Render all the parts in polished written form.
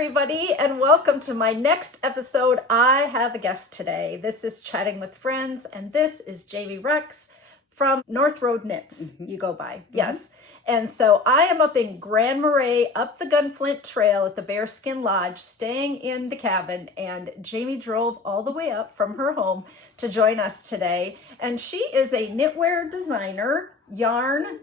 everybody, and welcome to my next episode. I have a guest today. This is Chatting with Friends, and this is Jamie Rex from NorthRoadKnits. You go by, yes. And so I am up in Grand Marais, up the Gunflint Trail at the Bearskin Lodge, staying in the cabin, and Jamie drove all the way up from her home to join us today. And she is a knitwear designer, yarn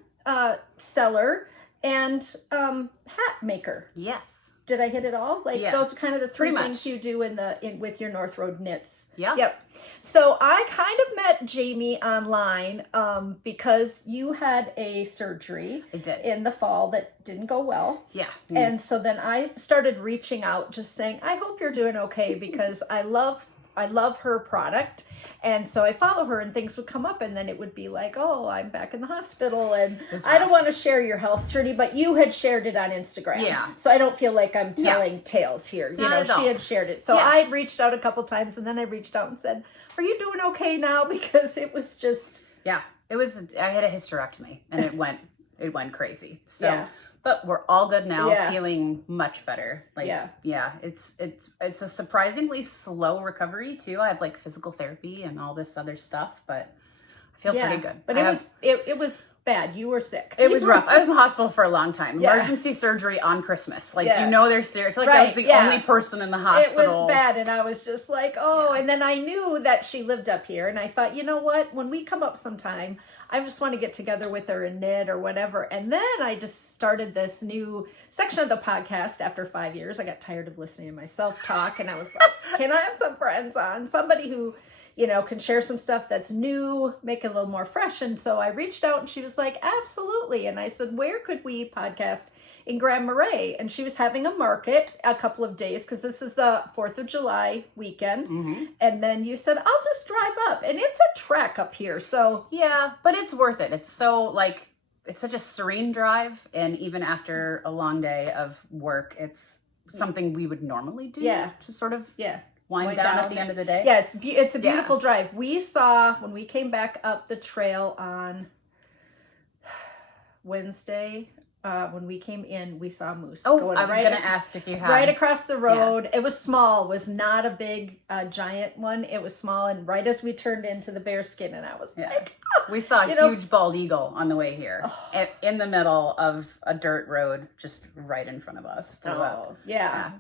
seller, and hat maker. Yes. Did I hit it all? Like, those are kind of the three Pretty things much. you do with your NorthRoadKnits. Yeah. Yep. So I kind of met Jamie online because you had a surgery I did. in the fall that didn't go well. Yeah. And so then I started reaching out, just saying, I hope you're doing okay, because I love her product. And so I follow her and things would come up, and then it would be like, oh, I'm back in the hospital and I don't want to share your health journey, but you had shared it on Instagram. Yeah. So I don't feel like I'm telling tales here. You know, she had shared it. So I reached out a couple times, and then I reached out and said, are you doing okay now? Because it was just... Yeah. I had a hysterectomy and it went crazy. So but we're all good now, feeling much better. Like, it's a surprisingly slow recovery too. I have like physical therapy and all this other stuff, but I feel pretty good. But it was bad. You were sick. It was rough. I was in the hospital for a long time. Emergency surgery on Christmas. Like, you know, they're serious. I feel like I was the only person in the hospital. It was bad. And I was just like, oh, and then I knew that she lived up here. And I thought, you know what? When we come up sometime, I just want to get together with her and knit or whatever. And then I just started this new section of the podcast after 5 years. I got tired of listening to myself talk. And I was like, can I have some friends on? Somebody who, you know, can share some stuff that's new, make it a little more fresh. And so I reached out and she was like, absolutely. And I said, where could we podcast in Grand Marais? And she was having a market a couple of days, because this is the 4th of July weekend. And then you said, I'll just drive up. And it's a trek up here. So yeah, but it's worth it. It's so like, it's such a serene drive. And even after a long day of work, it's something we would normally do to sort of wind down at the end of the day. Yeah, it's a beautiful drive. We saw, when we came back up the trail on Wednesday, when we came in, we saw moose. I was going to ask if you had. Right across the road. Yeah. It was small. It was not a big, giant one. It was small. And right as we turned into the bearskin, and I was like... We saw a huge bald eagle on the way here, in the middle of a dirt road, just right in front of us.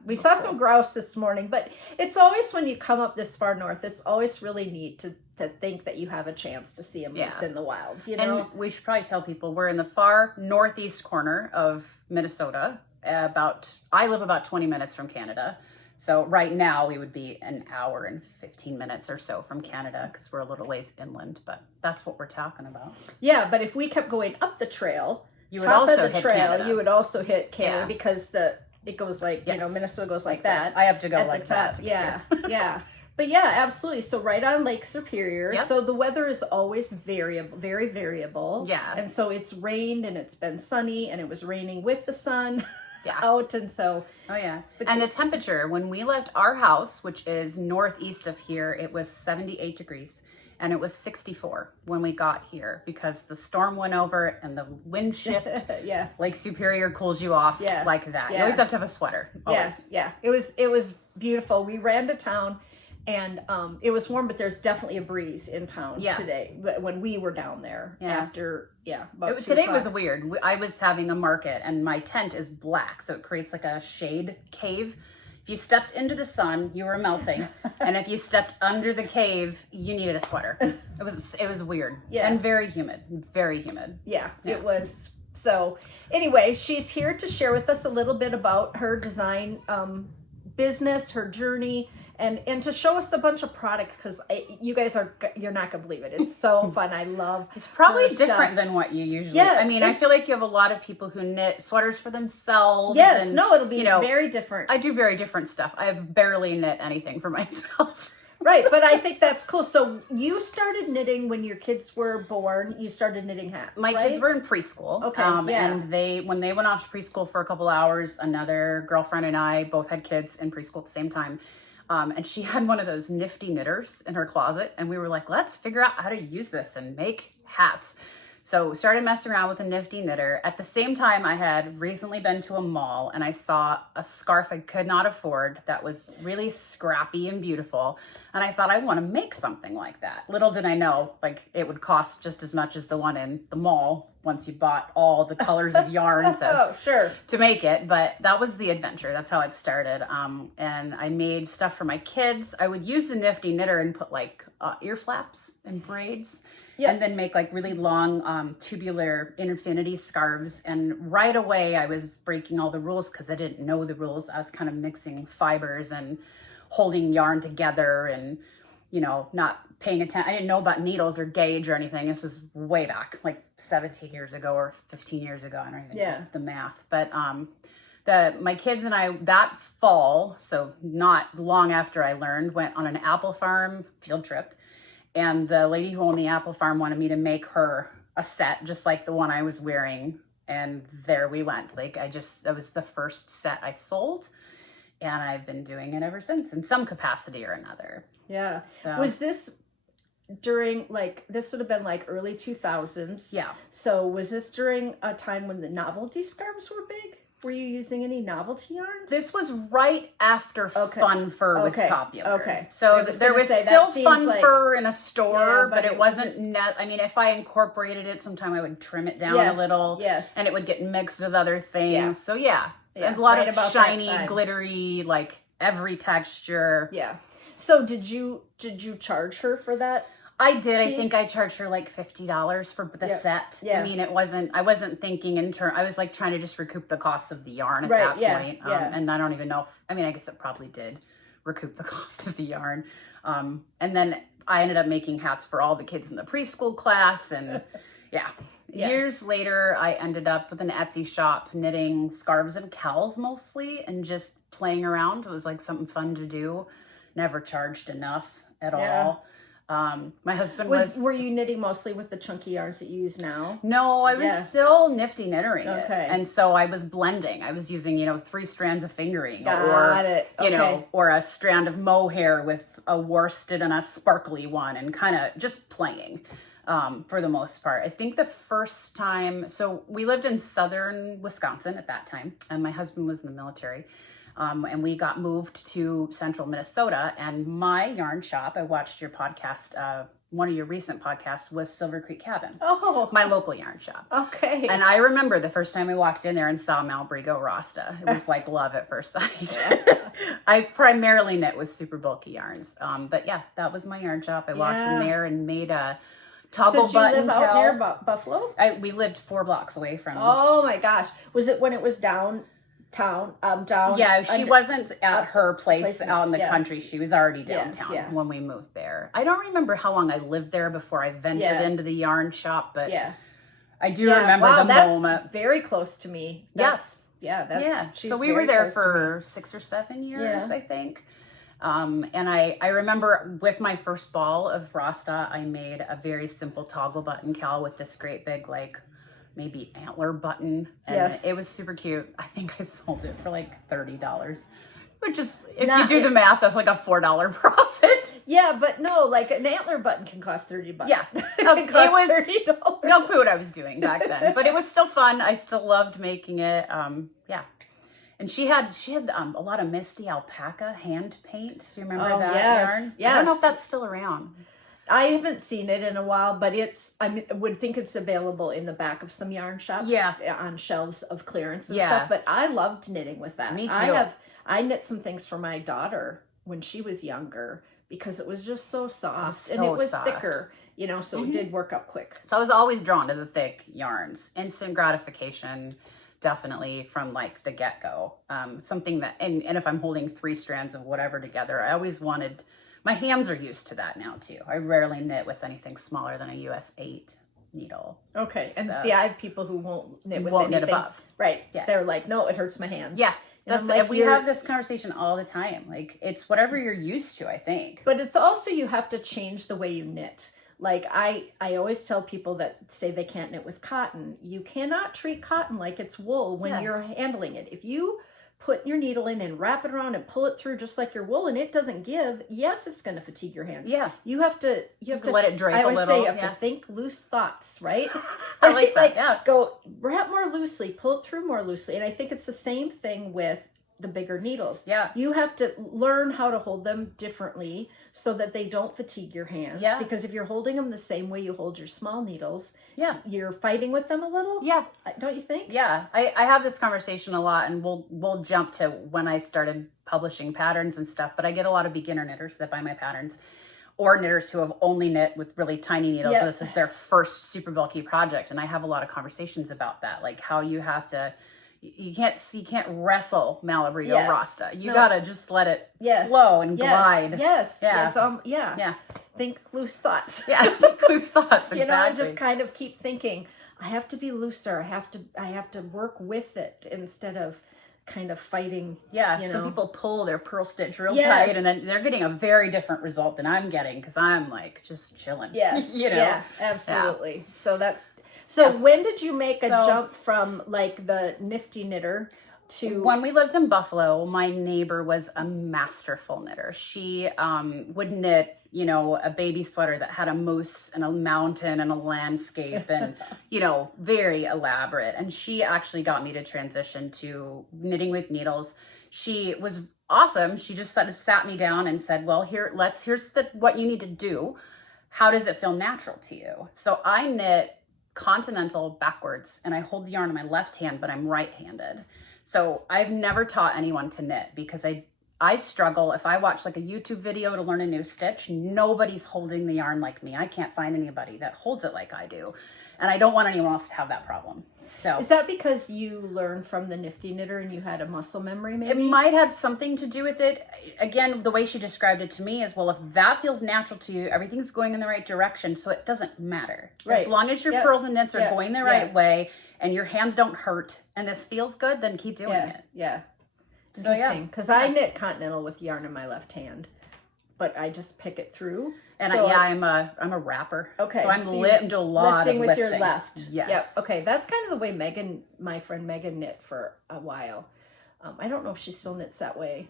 We saw some grouse this morning, but it's always, when you come up this far north, it's always really neat to think that you have a chance to see a moose in the wild. You know, and we should probably tell people we're in the far northeast corner of Minnesota. I live about 20 minutes from Canada. So right now we would be an hour and 15 minutes or so from Canada, because we're a little ways inland, but that's what we're talking about. Yeah, but if we kept going up the trail, you would also hit Canada. You would also hit Canada, because it goes like, you know, Minnesota goes like that. This. I have to go at like the top. that. Yeah. But yeah, absolutely. So right on Lake Superior. Yep. So the weather is always very variable. Yeah. And so it's rained and it's been sunny, and it was raining with the sun. Out, and so and the temperature when we left our house, which is northeast of here, it was 78 degrees, and it was 64 when we got here, because the storm went over and the wind shift. Lake Superior cools you off like that. You always have to have a sweater. Always. It was beautiful. We ran to town, and it was warm, but there's definitely a breeze in town today when we were down there after about today was weird. I was having a market, and my tent is black, so it creates like a shade cave. If you stepped into the sun, you were melting, and if you stepped under the cave, you needed a sweater. It was weird and very humid. It was. So anyway, she's here to share with us a little bit about her design business, her journey, and to show us a bunch of products, because you guys you're not gonna believe it. It's so fun. I love it's probably different than what you usually. I mean, I feel like you have a lot of people who knit sweaters for themselves. Yes, it'll be very different. I do very different stuff. I have barely knit anything for myself. Right, but I think that's cool. So you started knitting when your kids were born. You started knitting hats. My kids were in preschool. Okay, and when they went off to preschool for a couple hours, another girlfriend and I both had kids in preschool at the same time. And she had one of those nifty knitters in her closet, and we were like, let's figure out how to use this and make hats. So started messing around with a nifty knitter. At the same time, I had recently been to a mall and I saw a scarf I could not afford that was really scrappy and beautiful. And I thought, I want to make something like that. Little did I know, like, it would cost just as much as the one in the mall once you bought all the colors of yarn to make it. But that was the adventure. That's how it started. And I made stuff for my kids. I would use the nifty knitter and put like ear flaps and braids. Yep. And then make like really long tubular infinity scarves. And right away I was breaking all the rules because I didn't know the rules. I was kind of mixing fibers and holding yarn together and, you know, not paying attention. I didn't know about needles or gauge or anything. This is way back, like 17 years ago or 15 years ago. I don't even know the math. But my kids and I, that fall, so not long after I learned, went on an apple farm field trip. And the lady who owned the apple farm wanted me to make her a set just like the one I was wearing. And there we went. Like that was the first set I sold. And I've been doing it ever since in some capacity or another. Yeah. So. Was this during, like, this would have been like early 2000s. Yeah. So was this during a time when the novelty scarves were big? Were you using any novelty yarns? This was right after fun fur was popular. Okay. So there was still fun fur in a store, but it wasn't I mean, if I incorporated it, sometime I would trim it down a little. Yes. And it would get mixed with other things. Yeah. So a lot of shiny, glittery, like every texture. Yeah. So did you charge her for that? I did. I think I charged her like $50 for the set. Yeah. I mean, I wasn't thinking I was like trying to just recoup the cost of the yarn at that point. And I don't even know I guess it probably did recoup the cost of the yarn. And then I ended up making hats for all the kids in the preschool class. And years later, I ended up with an Etsy shop knitting scarves and cowls mostly and just playing around. It was like something fun to do. Never charged enough at all. My husband were you knitting mostly with the chunky yarns that you use now? No, I was still nifty knittering it. And so I was blending. I was using, 3 strands of fingering or a strand of mohair with a worsted and a sparkly one and kind of just playing for the most part. I think the first time, so we lived in southern Wisconsin at that time and my husband was in the military. And we got moved to central Minnesota and my yarn shop, I watched your podcast, one of your recent podcasts was Silver Creek Cabin. Oh. My local yarn shop. Okay. And I remember the first time I walked in there and saw Malbrigo Rasta. It was like love at first sight. I primarily knit with super bulky yarns. But yeah, that was my yarn shop. I walked in there and made a toggle button. Did you live out near Buffalo? We lived 4 blocks away from. Oh my gosh. Was it when it was down? Yeah, she wasn't at her place out in the country. She was already downtown when we moved there. I don't remember how long I lived there before I ventured into the yarn shop, but I do remember the moment. That's very close to me. So we were there for 6 or 7 years, I think. And I remember with my first ball of Rasta, I made a very simple toggle button cowl with this great big, like, maybe antler button. And it was super cute. I think I sold it for like $30, which is, if you do the math, of like a $4 profit. Yeah, but no, like an antler button can cost $30. Yeah. It was $30. No clue what I was doing back then, but it was still fun. I still loved making it. And she had a lot of Misty alpaca hand paint. Do you remember that yarn? Yes. I don't know if that's still around. I haven't seen it in a while, but I would think it's available in the back of some yarn shops. Yeah. On shelves of clearance and stuff. But I loved knitting with that. Me too. I knit some things for my daughter when she was younger because it was just so soft. And it was thicker, so it did work up quick. So I was always drawn to the thick yarns. Instant gratification, definitely from like the get-go. Something that, and if I'm holding 3 strands of whatever together, I always wanted... My hands are used to that now too. I rarely knit with anything smaller than a US 8 needle. Okay, and see, I have people who won't knit with anything. Knit above. Right, they're like, no, it hurts my hands. Yeah, that's like, we have this conversation all the time. Like, it's whatever you're used to, I think. But it's also, you have to change the way you knit. Like, I always tell people that say they can't knit with cotton. You cannot treat cotton like it's wool when you're handling it. If you put your needle in and wrap it around and pull it through just like your wool, and it doesn't give, yes, it's going to fatigue your hands. Yeah. You have to let it drape a little. I always say you have to think loose thoughts, right? I like that. Yeah. Go wrap more loosely, pull it through more loosely. And I think it's the same thing with the bigger needles. Yeah. You have to learn how to hold them differently so that they don't fatigue your hands. Yeah. Because if you're holding them the same way you hold your small needles, yeah, you're fighting with them a little. Yeah. Don't you think? Yeah. I have this conversation a lot, and we'll jump to when I started publishing patterns and stuff, but I get a lot of beginner knitters that buy my patterns, or knitters who have only knit with really tiny needles. Yep. So this is their first super bulky project. And I have a lot of conversations about that, like how you have to, you can't wrestle Malabrito Rasta. You gotta just let it flow and glide. Yes. Yeah. It's, yeah. Think loose thoughts. Yeah. Think loose thoughts. Exactly. You know, I just kind of keep thinking, I have to be looser. I have to work with it instead of kind of fighting. Yeah. You Some know? people pull their purl stitch real tight, and then they're getting a very different result than I'm getting, because I'm like just chilling. Yes. You know? Yeah. Absolutely. Yeah. So when did you make a jump from like the nifty knitter to... When we lived in Buffalo, my neighbor was a masterful knitter. She would knit, you know, a baby sweater that had a moose and a mountain and a landscape and, you know, very elaborate. And she actually got me to transition to knitting with needles. She was awesome. She just sort of sat me down and said, well, here's what you need to do. How does it feel natural to you? So I knit continental backwards, and I hold the yarn in my left hand, but I'm right-handed. So I've never taught anyone to knit because I struggle. If I watch like a YouTube video to learn a new stitch, nobody's holding the yarn like me. I can't find anybody that holds it like I do. And I don't want anyone else to have that problem. So is that because you learned from the nifty knitter and you had a muscle memory maybe? It might have something to do with it. Again, the way she described it to me is, well, if that feels natural to you, everything's going in the right direction, so it doesn't matter. Right. As long as your purls and knits are going the right way and your hands don't hurt and this feels good, then keep doing it. Yeah. Interesting. Because I knit continental with yarn in my left hand, but I just pick it through. And I'm a wrapper. Okay. So I'm do a lot lifting of with your left. Yes. Yep. Okay. That's kind of the way my friend Megan knit for a while. I don't know if she still knits that way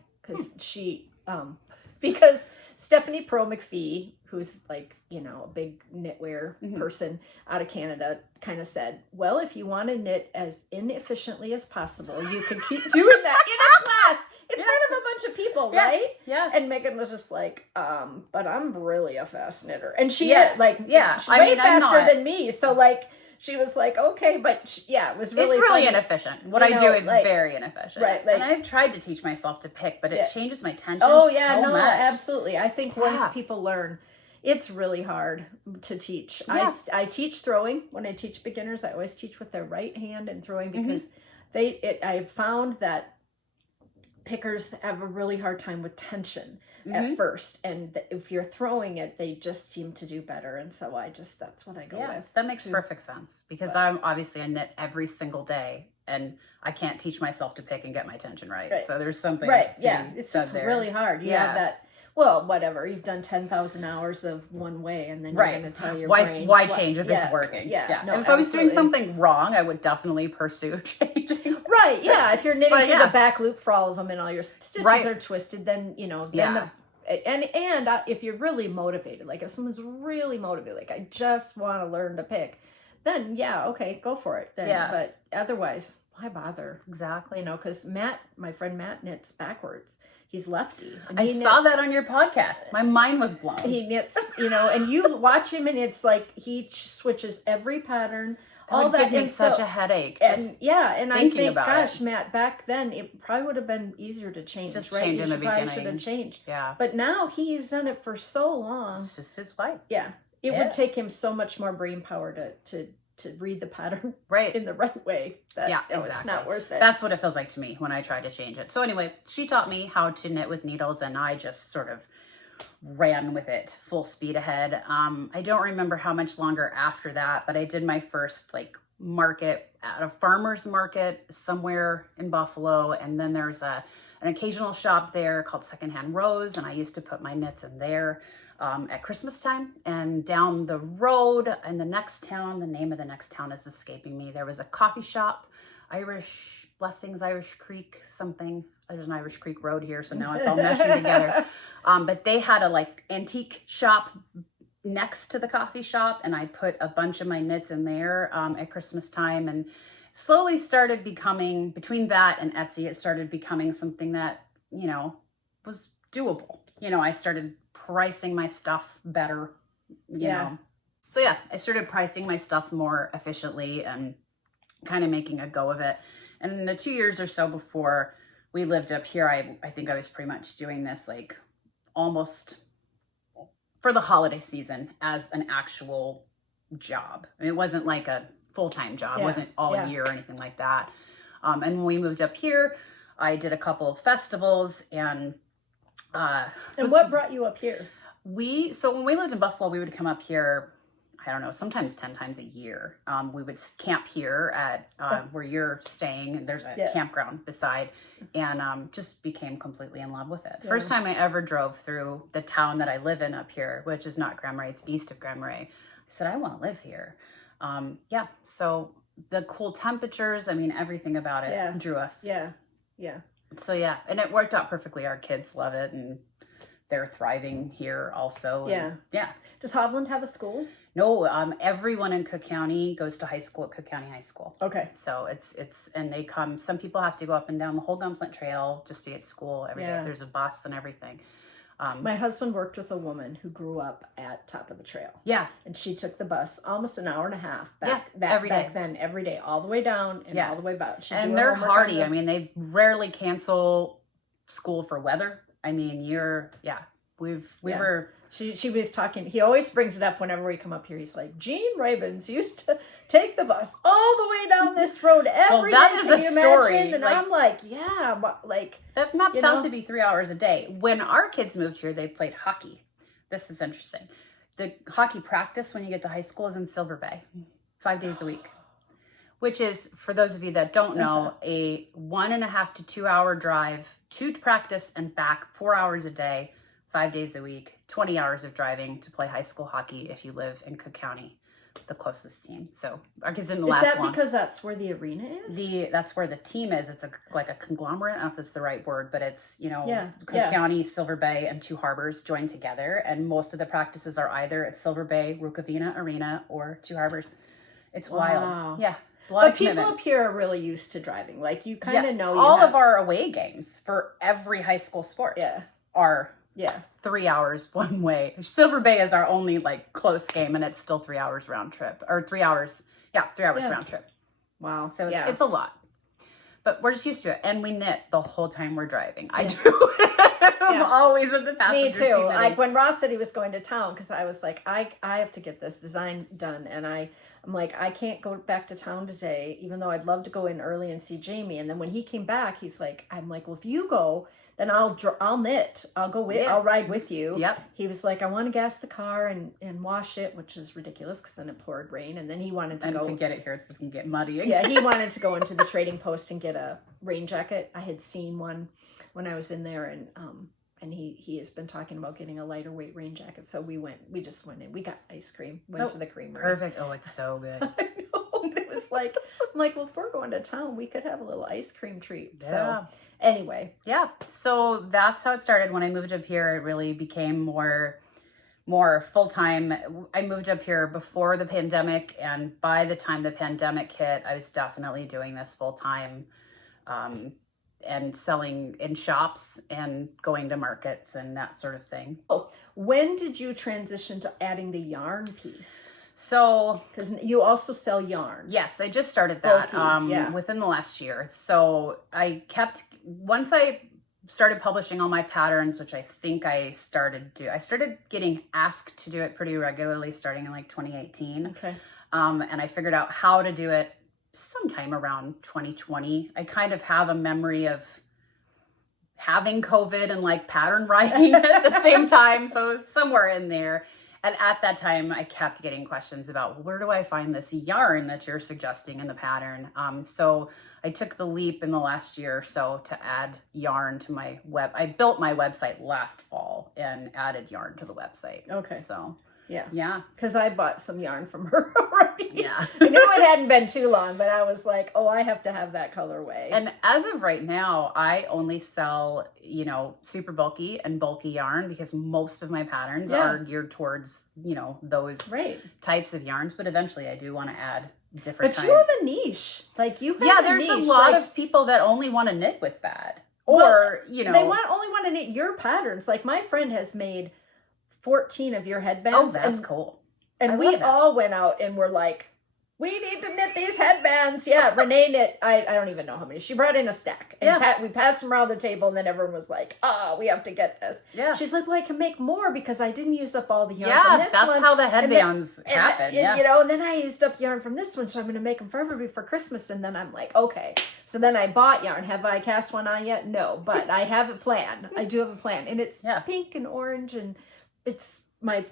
because Stephanie Pearl McPhee, who's like, you know, a big knitwear person out of Canada, kind of said, well, if you want to knit as inefficiently as possible, you can keep doing that in a class in front of a bunch of people, right? Yeah. And Megan was just like, but I'm really a fast knitter. And she way faster than me. So like, she was like, okay, but it was really It's really inefficient. What I do is very inefficient. Right. Like, and I've tried to teach myself to pick, but it changes my tension so much. Absolutely. I think once people learn, it's really hard to teach. Yeah. I teach throwing. When I teach beginners, I always teach with their right hand and throwing because I've found that pickers have a really hard time with tension at first, and if you're throwing it, they just seem to do better, and so that's what I go with. That makes perfect sense, because I knit every single day, and I can't teach myself to pick and get my tension right. So there's something it's just really hard. You have that. Well, whatever. You've done 10,000 hours of one way, and then you're going to tell your brain... Why change if it's working? Yeah. No, if I was doing something wrong, I would definitely pursue changing. Right, yeah. If you're knitting through the back loop for all of them and all your stitches are twisted, then, you know... And if you're really motivated, like if someone's really motivated, like I just want to learn to pick, then okay, go for it. Then, but otherwise, why bother? Exactly. You know, because my friend Matt knits backwards. He's lefty. I saw that on your podcast. My mind was blown. He knits, you know, and you watch him and it's like he switches every pattern. That would give me such a headache. And I think, gosh, Matt, back then it probably would have been easier to change. Just change in the beginning. Should have changed. Yeah. But now he's done it for so long. It's just his way. Yeah. It would take him so much more brain power to read the pattern in the right way. Exactly. It's not worth it. That's what it feels like to me when I try to change it. So anyway, she taught me how to knit with needles, and I just sort of ran with it full speed ahead. I don't remember how much longer after that, but I did my first market at a farmer's market somewhere in Buffalo, and then there's an occasional shop there called Secondhand Rose, and I used to put my knits in there at Christmas time. And down the road in the next town, the name of the next town is escaping me, there was a coffee shop, Irish Blessings, Irish Creek, something. There's an Irish Creek Road here, so now it's all meshing together. But they had a like antique shop next to the coffee shop, and I put a bunch of my knits in there at Christmas time, and slowly started becoming, between that and Etsy, it started becoming something that, you know, was doable. You know, I started pricing my stuff better, you know. So yeah, I started pricing my stuff more efficiently and kind of making a go of it. And in the 2 years or so before we lived up here, I think I was pretty much doing this like almost for the holiday season as an actual job. I mean, it wasn't like a full-time job. It wasn't all year or anything like that. And when we moved up here, I did a couple of festivals and what brought you up here? So when we lived in Buffalo, we would come up here, I don't know, sometimes 10 times a year. We would camp here at where you're staying, and there's a campground beside, and just became completely in love with it. The first time I ever drove through the town that I live in up here, which is not Grand Marais, it's east of Grand Marais, I said, I want to live here. So the cool temperatures, I mean, everything about it drew us. So yeah, and it worked out perfectly. Our kids love it, and they're thriving here also. And, Does Hovland have a school? No, everyone in Cook County goes to high school at Cook County High School. Okay. So it's and they come, some people have to go up and down the whole Gunflint Trail just to get to school every day. There's a bus and everything. My husband worked with a woman who grew up at top of the trail. And she took the bus almost an hour and a half back then, every day, all the way down and all the way back. And they're hardy. I mean, they rarely cancel school for weather. I mean, we were... She was talking, he always brings it up whenever we come up here. He's like, Gene Rabins used to take the bus all the way down this road every day. That is a story. And I'm like, that maps out to be 3 hours a day. When our kids moved here, they played hockey. This is interesting. The hockey practice when you get to high school is in Silver Bay, 5 days a week, which is, for those of you that don't know, a 1.5 to 2 hour drive to practice and back, 4 hours a day, 5 days a week, 20 hours of driving to play high school hockey if you live in Cook County, the closest team. So our kids didn't last long. Is that because that's where the arena is? That's where the team is. It's like a conglomerate. I don't know if that's the right word, but it's, Cook County, Silver Bay, and Two Harbors joined together. And most of the practices are either at Silver Bay, Rukavina Arena, or Two Harbors. It's wild. Yeah. But people up here are really used to driving. Like, you kind of know. All of our away games for every high school sport are 3 hours one way. Silver Bay is our only like close game, and it's still 3 hours round trip, or 3 hours. 3 hours round trip. Wow. So it's a lot, but we're just used to it. And we knit the whole time we're driving. I do. I'm always in the passenger seat. Me too. Like when Ross said he was going to town, because I was like, I have to get this design done. And I'm like, I can't go back to town today, even though I'd love to go in early and see Jamie. And then when he came back, he's like, I'm like, well, if you go, then I'll knit. I'll go with. I'll ride with you. He was like, I want to gas the car and wash it, which is ridiculous because then it poured rain. And then he wanted to go to get it here. It's just gonna get muddy again. He wanted to go into the trading post and get a rain jacket. I had seen one when I was in there, and he has been talking about getting a lighter weight rain jacket. So we just went in. We got ice cream. Went to the creamery. Perfect. Oh, it's so good. I know. It was like, I'm like, well, if we're going to town, we could have a little ice cream treat. So anyway. So that's how it started. When I moved up here, it really became more full-time. I moved up here before the pandemic, and by the time the pandemic hit, I was definitely doing this full-time, and selling in shops and going to markets and that sort of thing. When did you transition to adding the yarn piece? So, because you also sell yarn. Yes, I just started that within the last year. So once I started publishing all my patterns, which I think I started getting asked to do it pretty regularly starting in like 2018. And I figured out how to do it sometime around 2020. I kind of have a memory of having COVID and like pattern writing at the same time. So somewhere in there. And at that time, I kept getting questions about, well, where do I find this yarn that you're suggesting in the pattern? So I took the leap in the last year or so to add yarn to my web. I built my website last fall and added yarn to the website. So, yeah. Because I bought some yarn from her already. me. Yeah. I knew it hadn't been too long, but I was like, oh, I have to have that colorway. And as of right now, I only sell, you know, super bulky and bulky yarn because most of my patterns are geared towards, you know, those types of yarns. But eventually I do want to add different kinds. But you have a niche. Like you have there's a niche. A lot of people that only want to knit with that. Or, you know. They only want to knit your patterns. Like my friend has made 14 of your headbands. Oh, that's cool. And we all went out and were like, we need to knit these headbands. Yeah, Renee knit, I don't even know how many. She brought in a stack. And we passed them around the table, and then everyone was like, we have to get this. Yeah. She's like, well, I can make more because I didn't use up all the yarn from this one. That's how the headbands happen. You know, and then I used up yarn from this one, so I'm going to make them for everybody for Christmas. And then I'm like, okay. So then I bought yarn. Have I cast one on yet? No, but I have a plan. I do have a plan. And it's pink and orange, and it's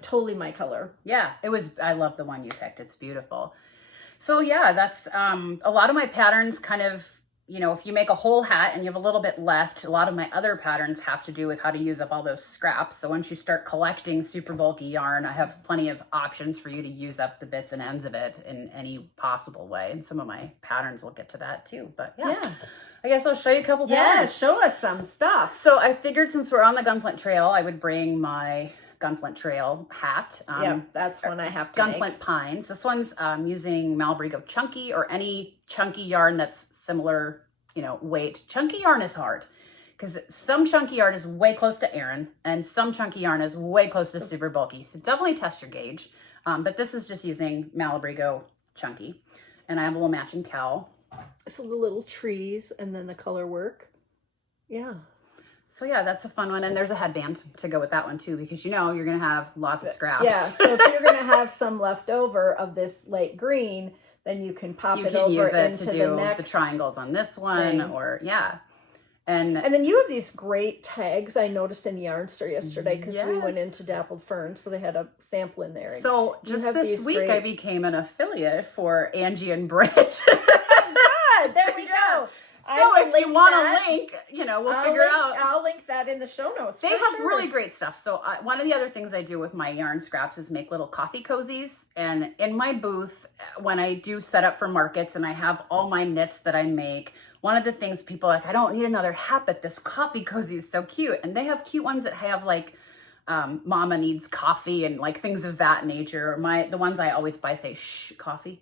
totally my color. Yeah, I love the one you picked. It's beautiful. So yeah, that's a lot of my patterns kind of, you know, if you make a whole hat and you have a little bit left, a lot of my other patterns have to do with how to use up all those scraps. So once you start collecting super bulky yarn, I have plenty of options for you to use up the bits and ends of it in any possible way. And some of my patterns will get to that too. But yeah. I guess I'll show you a couple patterns. Yeah, show us some stuff. So I figured since we're on the Gunflint Trail, I would bring my Gunflint Trail hat. That's one I have to Gunflint make. Pines. This one's using Malabrigo Chunky or any chunky yarn that's similar, you know, weight. Chunky yarn is hard because some chunky yarn is way close to Aran and some chunky yarn is way close to super bulky. So definitely test your gauge. But this is just using Malabrigo Chunky. And I have a little matching cowl. So the little trees and then the color work. Yeah. So yeah, that's a fun one. And there's a headband to go with that one too, because you know, you're going to have lots of scraps. Yeah. So if you're going to have some left over of this light green, then you can pop it over use it into to do the next the triangles on this one or And then you have these great tags I noticed in the yarn store yesterday because we went into Dappled Fern, so they had a sample in there. So just this week I became an affiliate for Angie and Britt. Good. There we go. So if you want a link, you know, we'll figure out. I'll link that in the show notes. They have really great stuff. So one of the other things I do with my yarn scraps is make little coffee cozies. And in my booth, when I do set up for markets and I have all my knits that I make, one of the things people are like, I don't need another hat, but this coffee cozy is so cute. And they have cute ones that have like mama needs coffee and like things of that nature. The ones I always buy say, shh, coffee,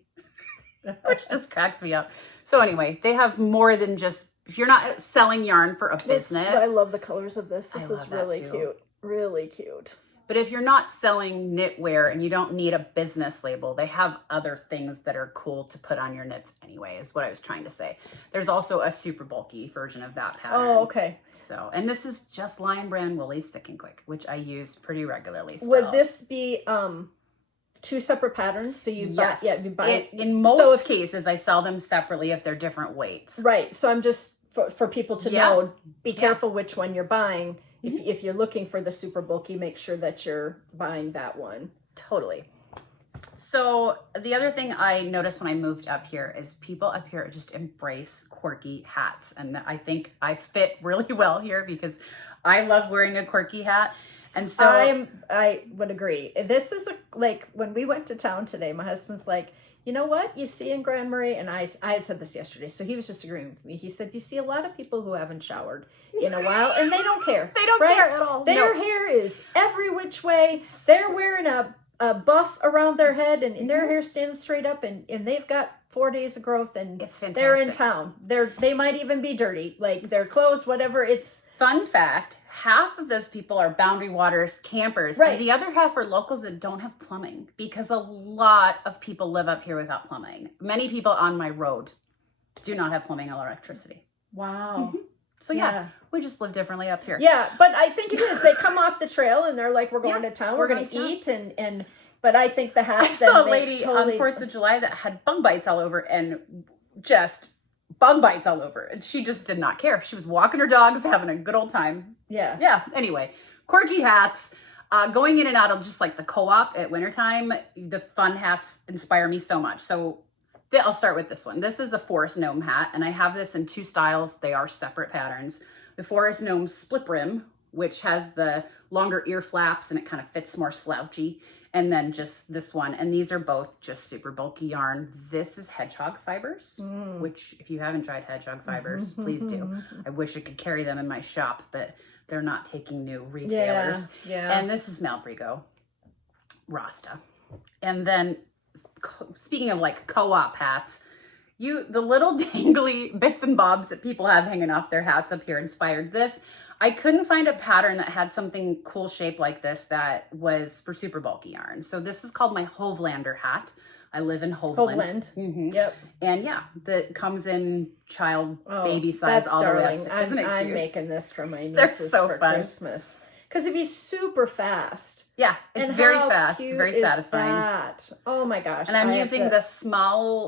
which just cracks me up. So anyway, they have more than just, if you're not selling yarn for a business. I love the colors of this. This is really cute. Really cute. But if you're not selling knitwear and you don't need a business label, they have other things that are cool to put on your knits anyway, is what I was trying to say. There's also a super bulky version of that pattern. Oh, okay. So, and this is just Lion Brand Woolies Thick and Quick, which I use pretty regularly. So. Would this be two separate patterns? So you buy in most cases I sell them separately if they're different weights. Right. So I'm just for people to know, be careful which one you're buying. If you're looking for the super bulky, make sure that you're buying that one. Totally. So the other thing I noticed when I moved up here is people up here just embrace quirky hats. And I think I fit really well here because I love wearing a quirky hat. And so I would agree. This is like when we went to town today, my husband's like, you know what you see in Grand Marais? And I had said this yesterday, so he was just agreeing with me. He said, you see a lot of people who haven't showered in a while, and they don't care. They don't care at all. Their hair is every which way. They're wearing a buff around their head, and their hair stands straight up, and they've got 4 days of growth, and it's fantastic. They're in town. They might even be dirty, like their clothes, whatever. It's fun fact. Half of those people are Boundary Waters campers, and the other half are locals that don't have plumbing, because a lot of people live up here without plumbing. Many people on my road do not have plumbing or electricity. Wow. So yeah, we just live differently up here. Yeah, but I think it is. They come off the trail and they're like, we're going to town, we're going to eat, and but I think the hats. I saw a lady on 4th of July that had bug bites all over and just bug bites all over, and she just did not care. She was walking her dogs, having a good old time. Yeah. Anyway, quirky hats. Going in and out of just like the co-op at wintertime, the fun hats inspire me so much. So I'll start with this one. This is a Forest Gnome hat, and I have this in 2 styles. They are separate patterns. The Forest Gnome split brim, which has the longer ear flaps and it kind of fits more slouchy. And then just this one. And these are both just super bulky yarn. This is hedgehog fibers, which if you haven't tried hedgehog fibers, please do. I wish I could carry them in my shop, but they're not taking new retailers. Yeah. And this is Malbrigo Rasta. And then speaking of like co-op hats, the little dangly bits and bobs that people have hanging off their hats up here inspired this. I couldn't find a pattern that had something cool shaped like this that was for super bulky yarn. So this is called my Hovelander hat. I live in Hoveland. Yep. And yeah, that comes in child baby size all darling. the way up. Isn't it cute? I'm making this for my nieces for Christmas. Because it'd be super fast. Yeah, it's very fast, very satisfying. That? Oh my gosh. And I'm using the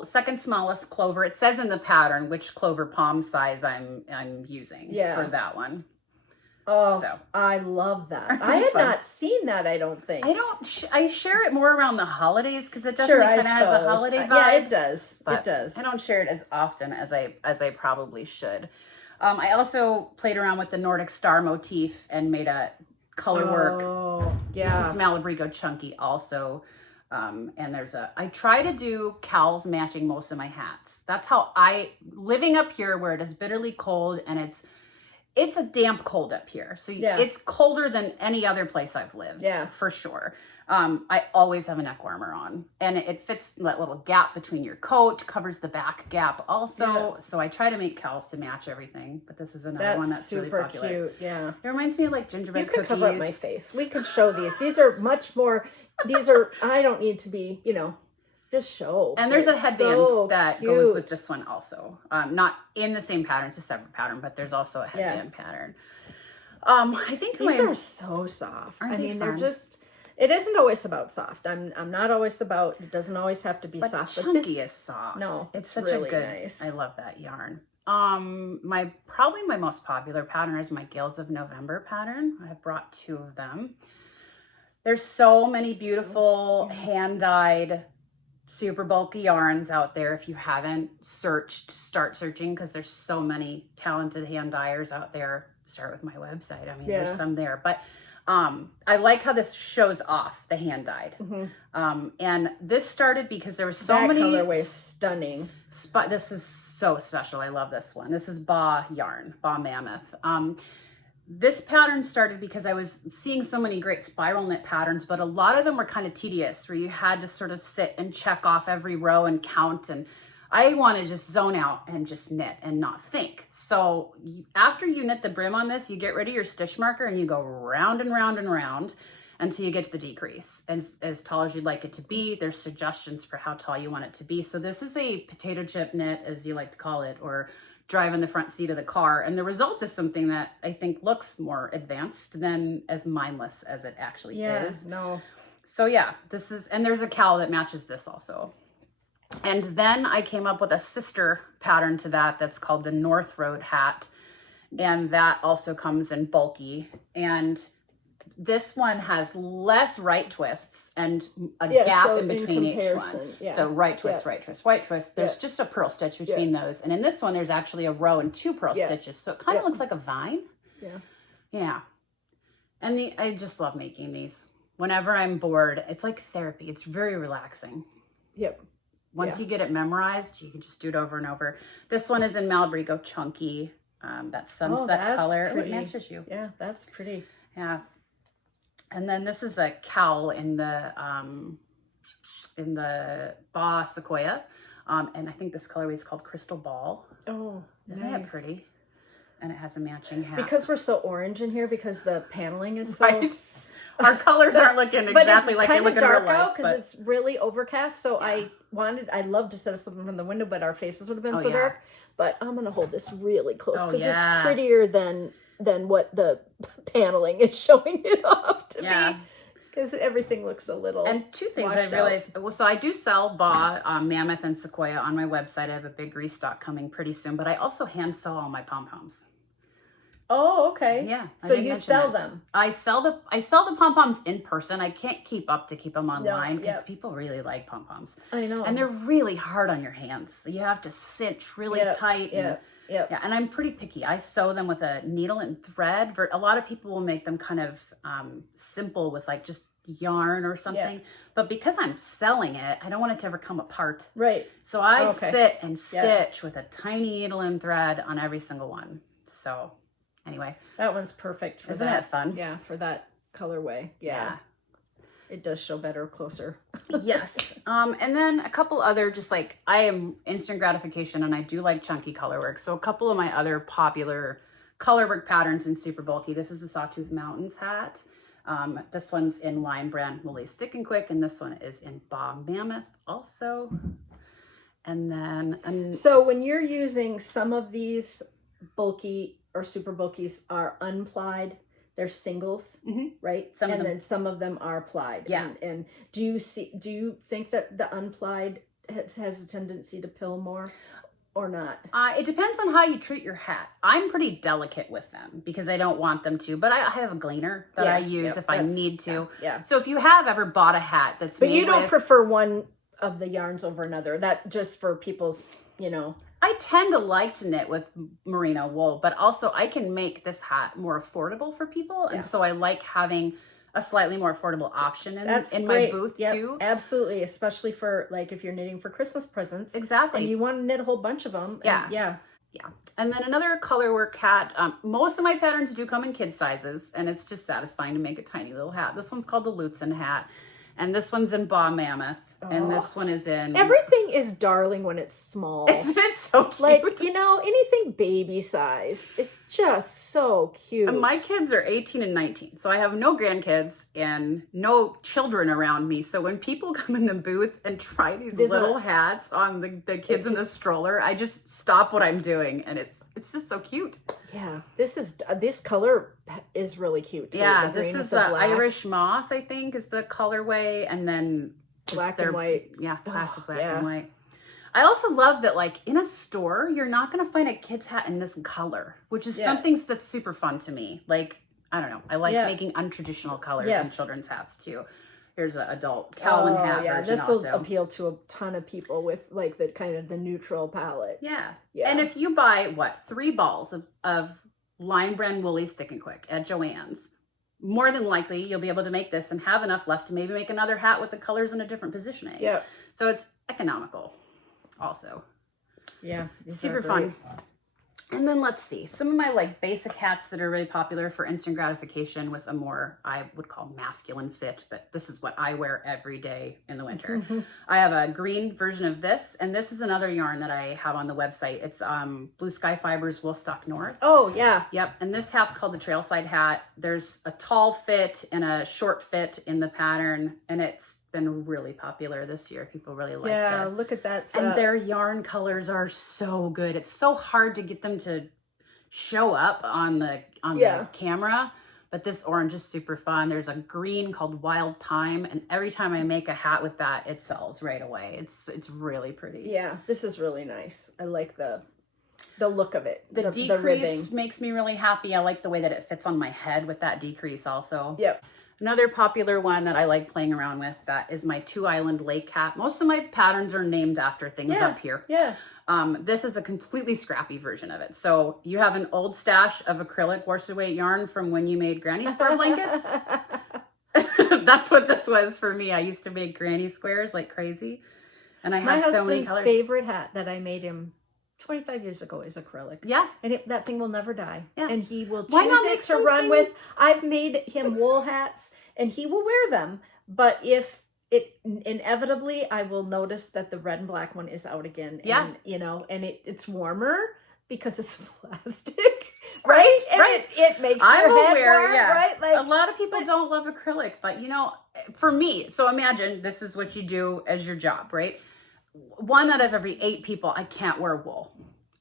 second smallest clover. It says in the pattern which clover palm size I'm using for that one. Oh, so. I love that. I had not seen that, I don't think. I share it more around the holidays because it definitely kind of has a holiday vibe. Yeah, it does. It does. I don't share it as often as I probably should. I also played around with the Nordic star motif and made a color work. Oh, yeah. This is Malabrigo Chunky also. And I try to do cowls matching most of my hats. That's how living up here where it is bitterly cold and it's a damp cold up here. So it's colder than any other place I've lived. Yeah. For sure. I always have a neck warmer on and it fits that little gap between your coat, covers the back gap also. Yeah. So I try to make cowls to match everything, but this is another one that's super really popular. Cute. Yeah. It reminds me of like gingerbread cookies. You can cover up my face. We can show these. These are much more, I don't need to be, just show. And there's a headband that goes with this one also. Not in the same pattern, it's a separate pattern, but there's also a headband pattern. I think these are so soft. They're just, it isn't always about soft. I'm not always about, it doesn't always have to be soft. But chunky is soft. No, it's such really a good, nice. I love that yarn. Probably my most popular pattern is my Gales of November pattern. I brought 2 of them. There's so many beautiful hand-dyed super bulky yarns out there. If you haven't searched, start searching because there's so many talented hand dyers out there. Start with my website. There's some there, but I like how this shows off the hand dyed. And this started because there was so many colorways. Stunning. This is so special. I love this one. This is Ba yarn, Ba Mammoth. This pattern started because I was seeing so many great spiral knit patterns, but a lot of them were kind of tedious where you had to sort of sit and check off every row and count. And I want to just zone out and just knit and not think. So after you knit the brim on this, you get rid of your stitch marker and you go round and round and round until you get to the decrease. And as tall as you'd like it to be, there's suggestions for how tall you want it to be. So this is a potato chip knit, as you like to call it, or drive in the front seat of the car. And the result is something that I think looks more advanced than as mindless as it actually is. No. So yeah, and there's a cowl that matches this also. And then I came up with a sister pattern to that that's called the North Road hat. And that also comes in bulky. And this one has less right twists and a gap in between each one. Yeah. So right twist, right twist, white twist. There's just a purl stitch between those. And in this one, there's actually a row and 2 purl stitches. So it kind of looks like a vine. Yeah. Yeah. And I just love making these. Whenever I'm bored, it's like therapy. It's very relaxing. Yep. Once you get it memorized, you can just do it over and over. This one is in Malabrigo Chunky. That sunset color. Pretty. It matches you. Yeah, that's pretty. Yeah. And then this is a cowl in the Ba Sequoia. And I think this colorway is called Crystal Ball. Oh, isn't that pretty? And it has a matching hat. Because we're so orange in here, because the paneling is so... Right. Our colors aren't looking exactly like they look in real life. But it's kind of dark out because it's really overcast. So I'd love to set us something from the window, but our faces would have been so dark. But I'm going to hold this really close because it's prettier than what the paneling is showing it off to be. Because everything looks a little And 2 things I realized. Well, so I do sell Ba, Mammoth, and Sequoia on my website. I have a big restock coming pretty soon. But I also hand sew all my pom-poms. Oh, okay. Yeah. So you sell them? I sell the pom-poms in person. I can't keep them online because people really like pom-poms. I know. And they're really hard on your hands. So you have to cinch really tight. And Yep. Yeah, and I'm pretty picky. I sew them with a needle and thread. A lot of people will make them kind of simple with like just yarn or something. But because I'm selling it, I don't want it to ever come apart. Right. So I sit and stitch with a tiny needle and thread on every single one. So anyway. That one's perfect for Isn't it fun? Yeah, for that colorway. Yeah. It does show better closer. Yes. And then a couple other, just like, I am instant gratification and I do like chunky color work. So a couple of my other popular color work patterns in super bulky. This is the Sawtooth Mountains hat. This one's in Lion Brand Woolly's Thick and Quick, and this one is in Bob Mammoth also. And then so when you're using some of these bulky or super bulkies are unplied, they're singles, right? Then some of them are plied. Yeah. And do you think that the unplied has a tendency to pill more or not? It depends on how you treat your hat. I'm pretty delicate with them because I don't want them to, but I have a gleaner that I use if I need to. Yeah. So if you have ever bought a hat that's But you don't prefer one of the yarns over another. That just for people's, I tend to like to knit with merino wool, but also I can make this hat more affordable for people. And so I like having a slightly more affordable option in my booth too. Absolutely. Especially for like if you're knitting for Christmas presents. Exactly. And you want to knit a whole bunch of them. Yeah. And then another color work hat. Most of my patterns do come in kid sizes, and it's just satisfying to make a tiny little hat. This one's called the Lutzen hat. And this one's in Bob Mammoth. And this one is in... Everything is darling when it's small. Isn't it so cute? Like, anything baby size. It's just so cute. And my kids are 18 and 19. So I have no grandkids and no children around me. So when people come in the booth and try these little hats on the kids in the stroller, I just stop what I'm doing. And it's just so cute. Yeah, this color is really cute too. Yeah, this is Irish Moss, I think, is the colorway, and then black and white. Yeah, classic black and white. I also love that, like, in a store, you're not going to find a kid's hat in this color, which is something that's super fun to me. Like, I don't know, I like making untraditional colors in children's hats too. Here's an adult Calvin hat version. This will appeal to a ton of people with like the kind of the neutral palette. Yeah. And if you buy 3 balls of Lion Brand Woolly's Thick and Quick at Joann's, more than likely you'll be able to make this and have enough left to maybe make another hat with the colors in a different positioning. Yeah. So it's economical also. Yeah. Super fun. And then let's see, some of my like basic hats that are really popular for instant gratification with a more, I would call masculine fit, but this is what I wear every day in the winter. I have a green version of this, and this is another yarn that I have on the website. It's Blue Sky Fibers Woolstock North. Oh, yeah. Yep, and this hat's called the Trailside hat. There's a tall fit and a short fit in the pattern, and it's been really popular this year. People really like this. Yeah, look at that. And their yarn colors are so good. It's so hard to get them to show up on the camera, but this orange is super fun. There's a green called Wild Thyme, and every time I make a hat with that, it sells right away. It's really pretty. Yeah, this is really nice. I like the look of it. The decrease makes me really happy. I like the way that it fits on my head with that decrease also. Yep. Another popular one that I like playing around with, that is my 2 Island Lake hat. Most of my patterns are named after things up here. Yeah. This is a completely scrappy version of it. So you have an old stash of acrylic worsted weight yarn from when you made granny square blankets. That's what this was for me. I used to make granny squares like crazy. And I had so many colors. My husband's favorite hat that I made him 25 years ago is acrylic. Yeah. And that thing will never die. Yeah. And he will choose it to run with. I've made him wool hats and he will wear them. But if it inevitably, I will notice that the red and black one is out again. Yeah. And, and it's warmer because it's plastic. Right? And it makes your head warm, right? Like, a lot of people don't love acrylic, but for me, so imagine this is what you do as your job, right? 1 out of every 8 people, I can't wear wool.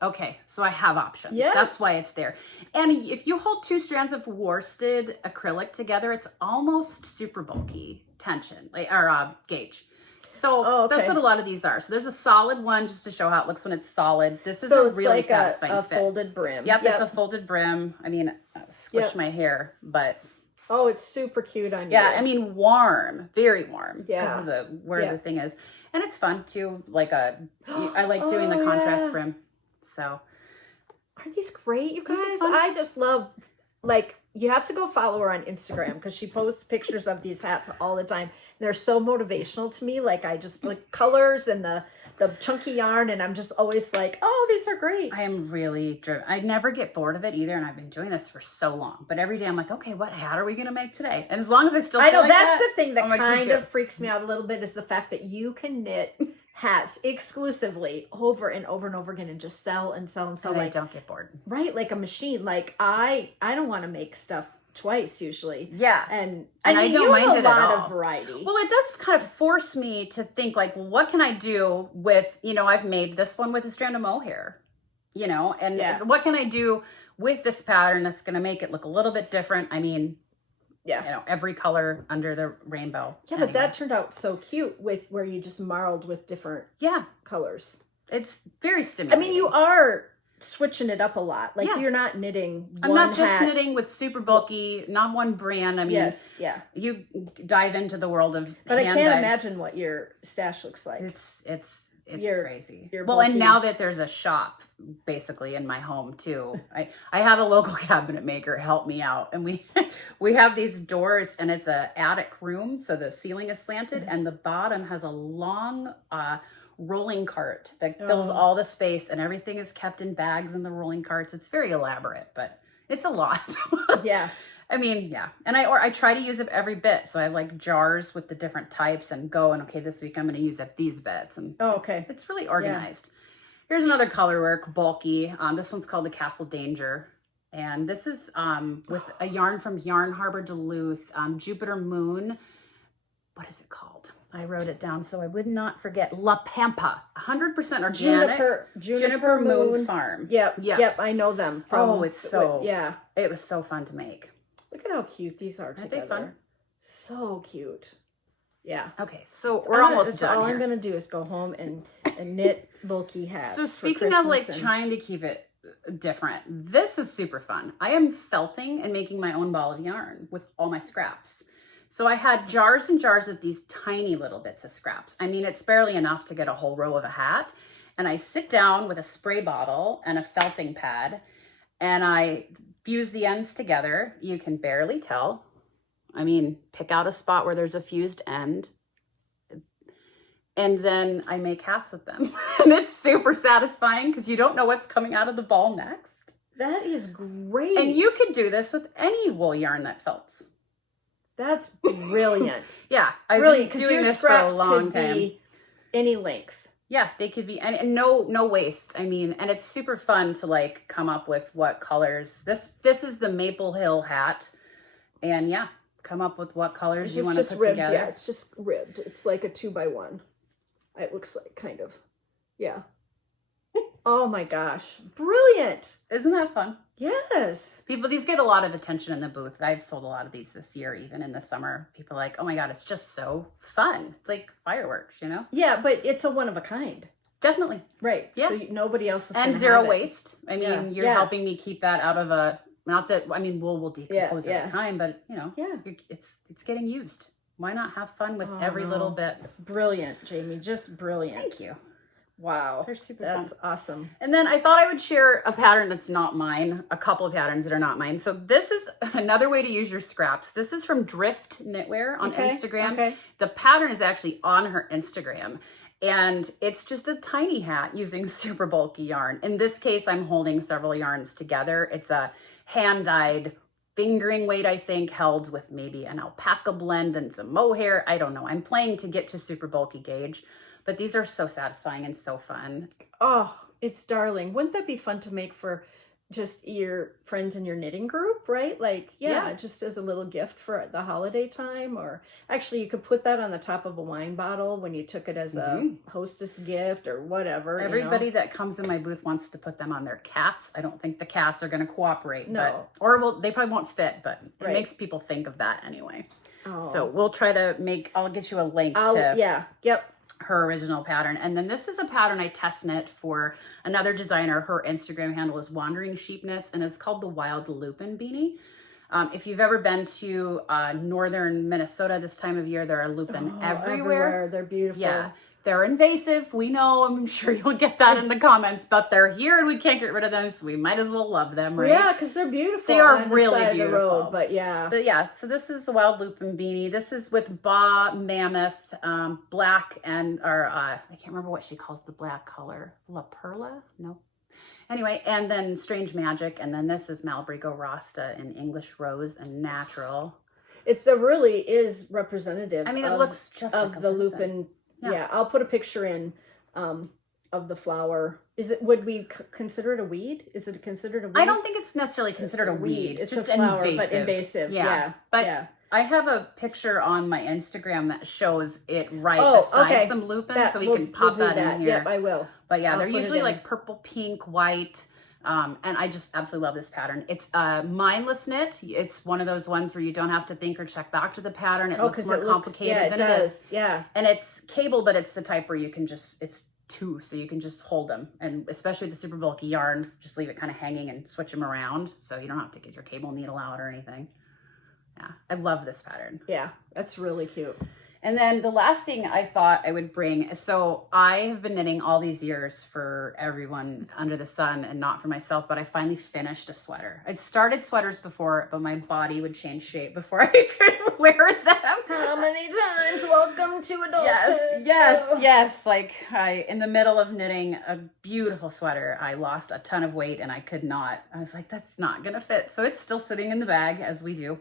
Okay, so I have options. Yes. That's why it's there. And if you hold 2 strands of worsted acrylic together, it's almost super bulky tension or gauge. So that's what a lot of these are. So there's a solid one just to show how it looks when it's solid. This is a really satisfying a fit. Folded brim. Yep, it's a folded brim. I mean, squish my hair, but... Oh, it's super cute on you. Yeah, I mean, warm, very warm because of where the thing is. And it's fun too. I like doing the contrast brim. So Aren't these great, you guys? I just love, like, you have to go follow her on Instagram because she posts pictures of these hats all the time. They're so motivational to me. Like, I just like colors and the chunky yarn, and I'm just always like, oh, these are great. I am really driven. I never get bored of it either, and I've been doing this for so long. But every day I'm like, okay, what hat are we gonna make today? And as long as I still feel know like that's that, the thing that I'm like, kind of freaks me out a little bit is the fact that you can knit hats exclusively over and over and over again and just sell and sell and sell. And like, I don't get bored. Right, like a machine. Like I don't want to make stuff twice usually. Yeah. And I don't mind it at all. a lot of variety. Well, it does kind of force me to think like, well, what can I do with, you know, I've made this one with a strand of mohair, you know, and what can I do with this pattern that's going to make it look a little bit different? I mean, you know, every color under the rainbow. Yeah, but that turned out so cute with where you just marled with different colors. It's very stimulating. I mean, you are switching it up a lot. Like you're not knitting one I'm not just hat. knitting with super bulky, not one brand. I mean, you dive into the world of But I can't imagine what your stash looks like. It's crazy. Well, bulky. And now that there's a shop basically in my home too, I had a local cabinet maker help me out, and we have these doors, and it's a attic room, so the ceiling is slanted, and the bottom has a long rolling cart that fills all the space, and everything is kept in bags in the rolling carts. It's very elaborate, but it's a lot. I mean, and I try to use up every bit. So I have like jars with the different types and okay, this week I'm going to use up these bits. And it's really organized. Here's another color work, bulky. This one's called the Castle Danger. And this is with a yarn from Yarn Harbor Duluth, Jupiter Moon. What is it called? I wrote it down so I would not forget. La Pampa, 100% organic. Juniper Moon Farm. Yep, I know them. It was so fun to make. Look at how cute these are together. Aren't they fun? So cute. Yeah. Okay, so we're almost done. All I'm gonna do is go home and knit bulky hats. So speaking of like trying to keep it different, this is super fun. I am felting and making my own ball of yarn with all my scraps. So I had jars and jars of these tiny little bits of scraps. I mean, it's barely enough to get a whole row of a hat. And I sit down with a spray bottle and a felting pad, and I fuse the ends together. You can barely tell. I mean, pick out a spot where there's a fused end. And then I make hats with them. And it's super satisfying because you don't know what's coming out of the ball next. That is great. And you could do this with any wool yarn that felts. That's brilliant. I've been doing this for a long time. Be any length. Yeah, they could be, and no waste. I mean, and it's super fun to like come up with what colors. This is the Maple Hill hat, and come up with what colors you want to put ribbed, together. Yeah, it's just ribbed. It's like a 2x1. It looks like kind of, Oh my gosh, brilliant! Isn't that fun? Yes. These get a lot of attention in the booth. I've sold a lot of these this year, even in the summer. People are like, oh my God, it's just so fun. It's like fireworks, you know? Yeah, but it's a one of a kind. Definitely. Right. Yeah. So nobody else is and zero waste. I mean, you're helping me keep that out of not that, I mean, wool will decompose over time, but you know, it's getting used. Why not have fun with every little bit? Brilliant, Jamie. Just brilliant. Thank you. Wow. They're super That's fun. awesome. And then I thought I would share a pattern that's not mine, a couple of patterns that are not mine. So this is another way to use your scraps. This is from Drift Knitwear on Instagram. Okay. The pattern is actually on her Instagram. And it's just a tiny hat using super bulky yarn. In this case, I'm holding several yarns together. It's a hand-dyed fingering weight, I think, held with maybe an alpaca blend and some mohair. I don't know. I'm playing to get to super bulky gauge. But these are so satisfying and so fun. Oh, it's darling. Wouldn't that be fun to make for just your friends in your knitting group, right? Like, just as a little gift for the holiday time. Or actually, you could put that on the top of a wine bottle when you took it as a hostess gift or whatever. Everybody that comes in my booth wants to put them on their cats. I don't think the cats are going to cooperate. No. They probably won't fit, but it makes people think of that anyway. Oh. So we'll try to I'll get you a link to her original pattern. And then this is a pattern I test knit for another designer. Her Instagram handle is Wandering Sheep Knits, and it's called the Wild Lupin Beanie. If you've ever been to northern Minnesota this time of year, there are lupin everywhere. They're beautiful. Yeah. They're invasive. We know. I'm sure you'll get that in the comments, but they're here and we can't get rid of them, so we might as well love them, right? Yeah, because they're beautiful. They are on really the side beautiful. Of the road, but yeah. But yeah, so this is the Wild Lupin beanie. This is with Ba Mammoth, black and, or I can't remember what she calls the black color. La Perla? No. Anyway, and then Strange Magic, and then this is Malabrigo Rasta in English Rose and Natural. It really is representative. I mean, it looks just of like the lupin. Yeah, I'll put a picture in of the flower. Would we consider it a weed? Is it considered a weed? I don't think it's necessarily considered a weed. It's just a flower, invasive. but invasive. Yeah. But yeah. I have a picture on my Instagram that shows it beside some lupin, so we can pop that in here. Yep, I will. But yeah, they're usually like purple, pink, white. And I just absolutely love this pattern. It's a mindless knit. It's one of those ones where you don't have to think or check back to the pattern. It looks more complicated than it is. Yeah. And it's cable, but it's the type where you can just, it's two, so you can just hold them. And especially the super bulky yarn, just leave it kind of hanging and switch them around. So you don't have to get your cable needle out or anything. Yeah, I love this pattern. Yeah, that's really cute. And then the last thing I thought I would bring, so I have been knitting all these years for everyone under the sun and not for myself, but I finally finished a sweater. I'd started sweaters before, but my body would change shape before I could wear them. How many times? Welcome to adulthood. Yes. Like in the middle of knitting a beautiful sweater, I lost a ton of weight and I could not. I was like, that's not going to fit. So it's still sitting in the bag as we do.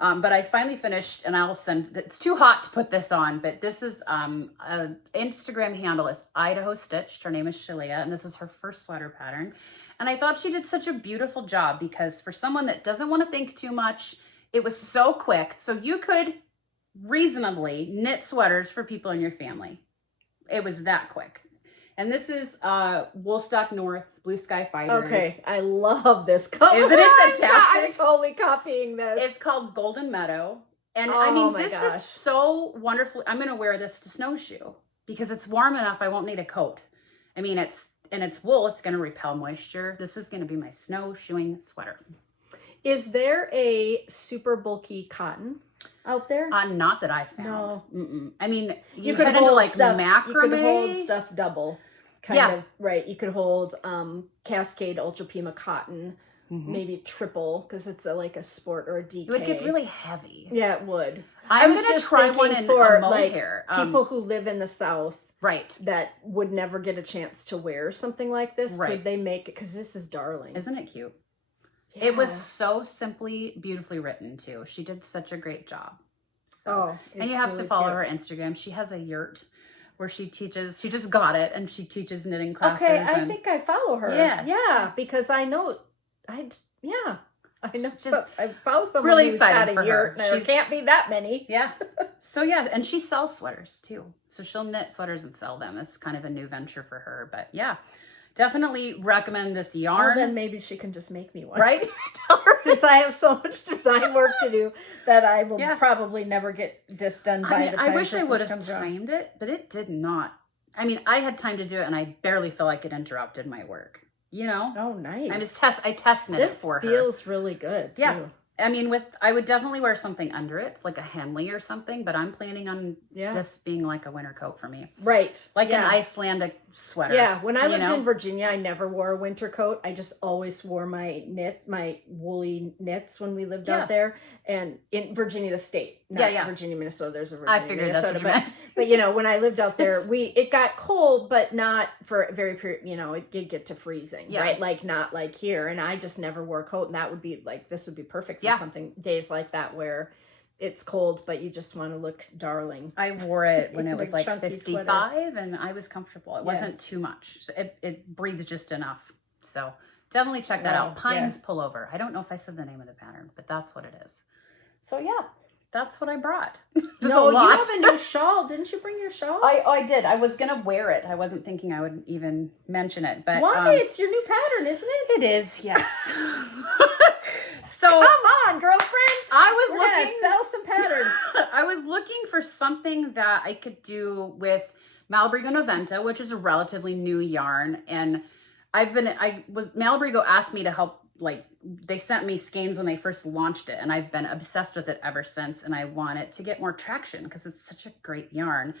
But I finally finished, and I'll send, it's too hot to put this on, but this is, an Instagram handle is Idaho Stitched. Her name is Shalia, and this is her first sweater pattern. And I thought she did such a beautiful job because for someone that doesn't want to think too much, it was so quick. So you could reasonably knit sweaters for people in your family. It was that quick. And this is Woolstock North Blue Sky Fibers. Okay, I love this color. Isn't it fantastic? I'm totally copying this. It's called Golden Meadow. And I mean, this is so wonderful. I'm going to wear this to snowshoe because it's warm enough. I won't need a coat. I mean, it's wool. It's going to repel moisture. This is going to be my snowshoeing sweater. Is there a super bulky cotton out there? Not that I found. No. I mean, you could hold like stuff, macrame. You could hold stuff double. Kind of, right. You could hold Cascade Ultra Pima cotton, maybe triple, because it's like a sport or a DK. It would get really heavy. Yeah, it would. I was going to try one in for mohair. People who live in the South. Right. That would never get a chance to wear something like this. Right. Could they make it? Because this is darling. Isn't it cute? Yeah. It was so simply, beautifully written too. She did such a great job. So, and you have really to follow her Instagram. She has a yurt where she teaches, she just got it and she teaches knitting classes. Okay, I think I follow her. Yeah, because I know, I know. I follow someone really who's excited got a yurt. There can't be that many. Yeah. So yeah, and she sells sweaters too. So she'll knit sweaters and sell them. It's kind of a new venture for her. But yeah, definitely recommend this yarn. Well, then maybe she can just make me one. Right? Since I have so much design work to do that I will probably never get this done by the time I wish I would have timed it, but it did not. I mean, I had time to do it and I barely feel like it interrupted my work. You know? Oh, nice. I test knit it for her. This feels really good, too. Yeah. I mean, I would definitely wear something under it, like a Henley or something, but I'm planning on this being like a winter coat for me. Right. Like an Icelandic sweater. Yeah. When I lived in Virginia, I never wore a winter coat. I just always wore my woolly knits when we lived out there. And in Virginia, the state. Not Virginia, Minnesota. There's a Virginia, I figured Minnesota. That's what you meant. But, when I lived out there, it got cold, but not for a very period, it did get to freezing, right? Like, not like here. And I just never wore a coat. And that would be like, this would be perfect for something, days like that where it's cold, but you just want to look darling. I wore it when it was like 55 and I was comfortable. It wasn't too much. So it breathed just enough. So definitely check that out. Pines Pullover. I don't know if I said the name of the pattern, but that's what it is. So yeah. That's what I brought. No, you have a new shawl. Didn't you bring your shawl? I did. I was going to wear it. I wasn't thinking I would even mention it. But why? It's your new pattern, isn't it? It is, yes. So come on, girlfriend. We're gonna sell some patterns. I was looking for something that I could do with Malabrigo Noventa, which is a relatively new yarn. And Malabrigo asked me to help, they sent me skeins when they first launched it, and I've been obsessed with it ever since, and I want it to get more traction because it's such a great yarn.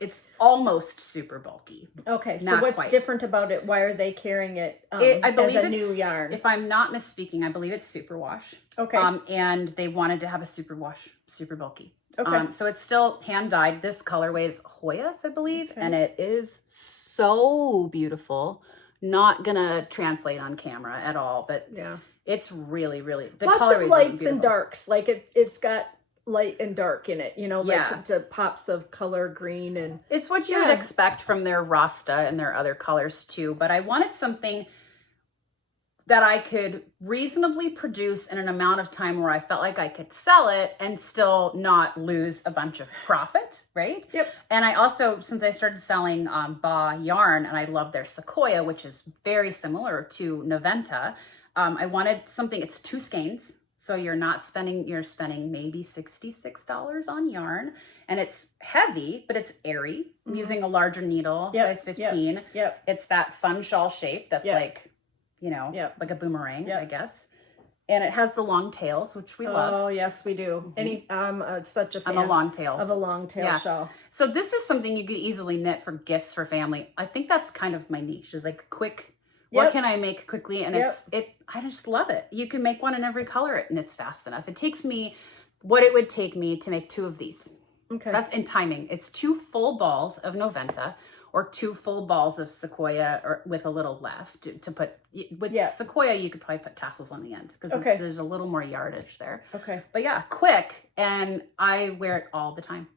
It's almost super bulky. Okay, so Not what's quite. different about it? Why are they carrying it, I believe as a new yarn? If I'm not misspeaking, I believe it's superwash. Okay. And they wanted to have a superwash, super bulky. Okay. So it's still hand dyed. This colorway is Hoyas, I believe, and it is so beautiful. Not gonna translate on camera at all, but yeah, it's really, really the lots colorway of is lights really and darks. Like it's got light and dark in it. You know, like the pops of color, green and it's what you would expect from their Rasta and their other colors too. But I wanted something that I could reasonably produce in an amount of time where I felt like I could sell it and still not lose a bunch of profit, right? Yep. And I also, since I started selling Ba yarn, and I love their Sequoia, which is very similar to Noventa, I wanted something, it's 2 skeins, so you're spending maybe $66 on yarn, and it's heavy, but it's airy. I'm using a larger needle, size 15. Yep. It's that fun shawl shape that's like, you know, like a boomerang, I guess. And it has the long tails, which we love. Oh, yes, we do. It's such a fan I'm a long tail. of a long tail shawl. So this is something you could easily knit for gifts for family. I think that's kind of my niche, is like quick. What can I make quickly? And I just love it. You can make one in every color and it's fast enough. It takes me what it would take me to make 2 of these. Okay. That's in timing. It's 2 full balls of Noventa, or 2 full balls of Sequoia, or with a little left to put. With Sequoia, you could probably put tassels on the end because there's a little more yardage there. Okay. But yeah, quick, and I wear it all the time.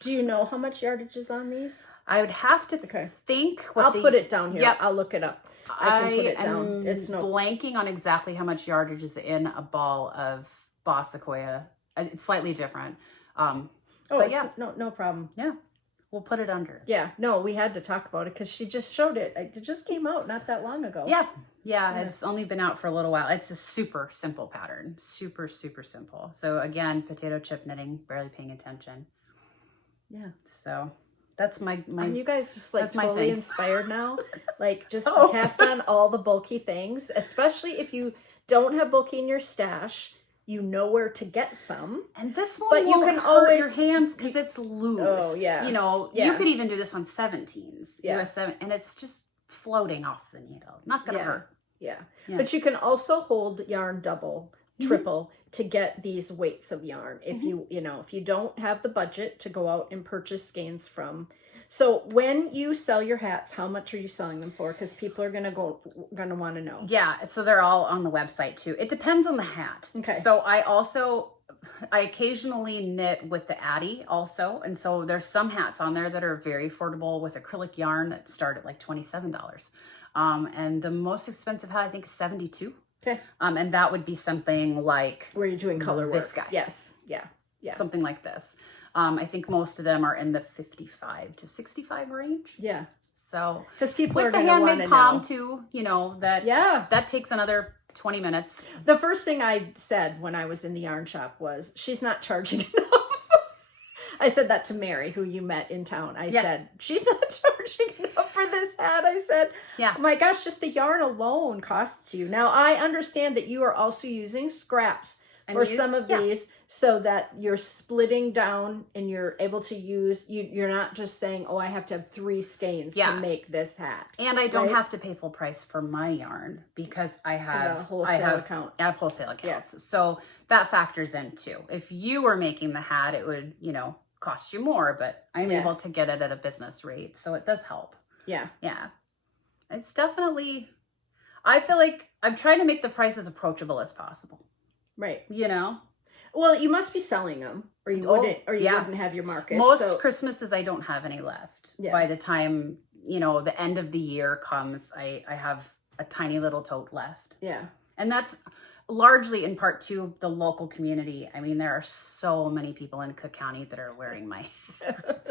Do you know how much yardage is on these? I would have to think. I'll put it down here. Yep. I'll look it up. I can put it down. It's blanking on exactly how much yardage is in a ball of Ba Sequoia. It's slightly different. But yeah, no problem. Yeah. We'll put it under. Yeah, no, we had to talk about it because she just showed it. It just came out not that long ago. Yeah, it's only been out for a little while. It's a super simple pattern. Super, super simple. So again, potato chip knitting, barely paying attention. Yeah. So that's my Are you guys just like totally inspired now? Like just to Oh. cast on all the bulky things, especially if you don't have bulky in your stash. You know where to get some. And this one but won't you can hurt always your hands because it's loose. Oh, yeah. You know, you could even do this on 17s. Yeah. US 7, and it's just floating off the needle. Not going to hurt. Yeah. But you can also hold yarn double, triple to get these weights of yarn. If if you don't have the budget to go out and purchase skeins from. So when you sell your hats, how much are you selling them for? Because people are gonna want to know. Yeah, so they're all on the website too. It depends on the hat. Okay. So I occasionally knit with the Addy also, and so there's some hats on there that are very affordable with acrylic yarn that start at like $27. And the most expensive hat I think is $72. Okay. And that would be something like where you're doing color work. This guy. Yes. Yeah. Something like this. I think most of them are in the 55 to 65 range. Yeah. So because people with are the handmade palm too, that takes another 20 minutes. The first thing I said when I was in the yarn shop was, she's not charging enough. I said that to Mary, who you met in town. I said, she's not charging enough for this hat. I said, oh my gosh, just the yarn alone costs you. Now, I understand that you are also using scraps for some of these so that you're splitting down and you're able to use, you're not just saying, oh, I have to have 3 skeins to make this hat. And I don't have to pay full price for my yarn because I have a wholesale account. I have wholesale accounts. Yeah. So that factors in too. If you were making the hat, it would, cost you more, but I'm able to get it at a business rate. So it does help. Yeah. Yeah. It's definitely, I feel like I'm trying to make the price as approachable as possible. Right. Well, you must be selling them, or you wouldn't have your market. Most Christmases, I don't have any left. Yeah. By the time, the end of the year comes, I have a tiny little tote left. Yeah. And that's largely in part to the local community. I mean, there are so many people in Cook County that are wearing my hats.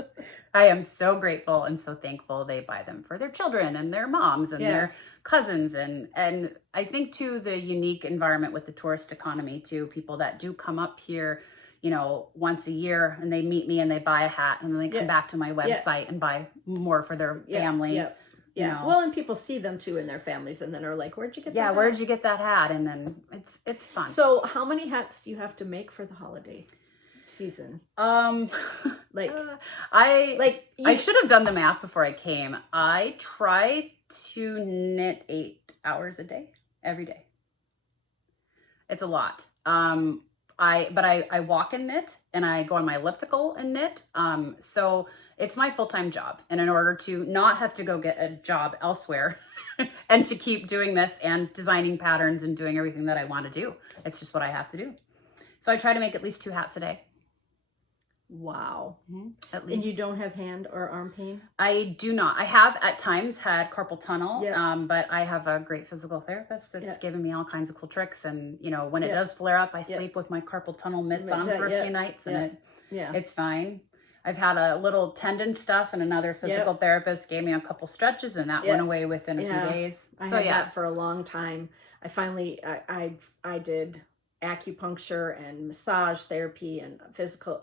I am so grateful and so thankful they buy them for their children and their moms and their cousins. And I think too, the unique environment with the tourist economy too, people that do come up here, once a year and they meet me and they buy a hat and then they come back to my website and buy more for their family. Yeah. Yeah. Well, and people see them too in their families and then are like, where'd you get that hat? Where'd you get that hat? And then it's fun. So how many hats do you have to make for the holiday season? Like I should have done the math before I came. I try to knit 8 hours a day, every day. It's a lot. I walk and knit, and I go on my elliptical and knit. So it's my full-time job. And in order to not have to go get a job elsewhere and to keep doing this and designing patterns and doing everything that I want to do, it's just what I have to do. So I try to make at least 2 hats a day. Wow. At least. And you don't have hand or arm pain? I do not. I have at times had carpal tunnel, but I have a great physical therapist that's given me all kinds of cool tricks. And, you know, when it does flare up, I sleep with my carpal tunnel mitts on for a few nights, and it's fine. I've had a little tendon stuff, and another physical therapist gave me a couple stretches, and that went away within a few days. I had that for a long time. I finally, I did acupuncture and massage therapy and physical.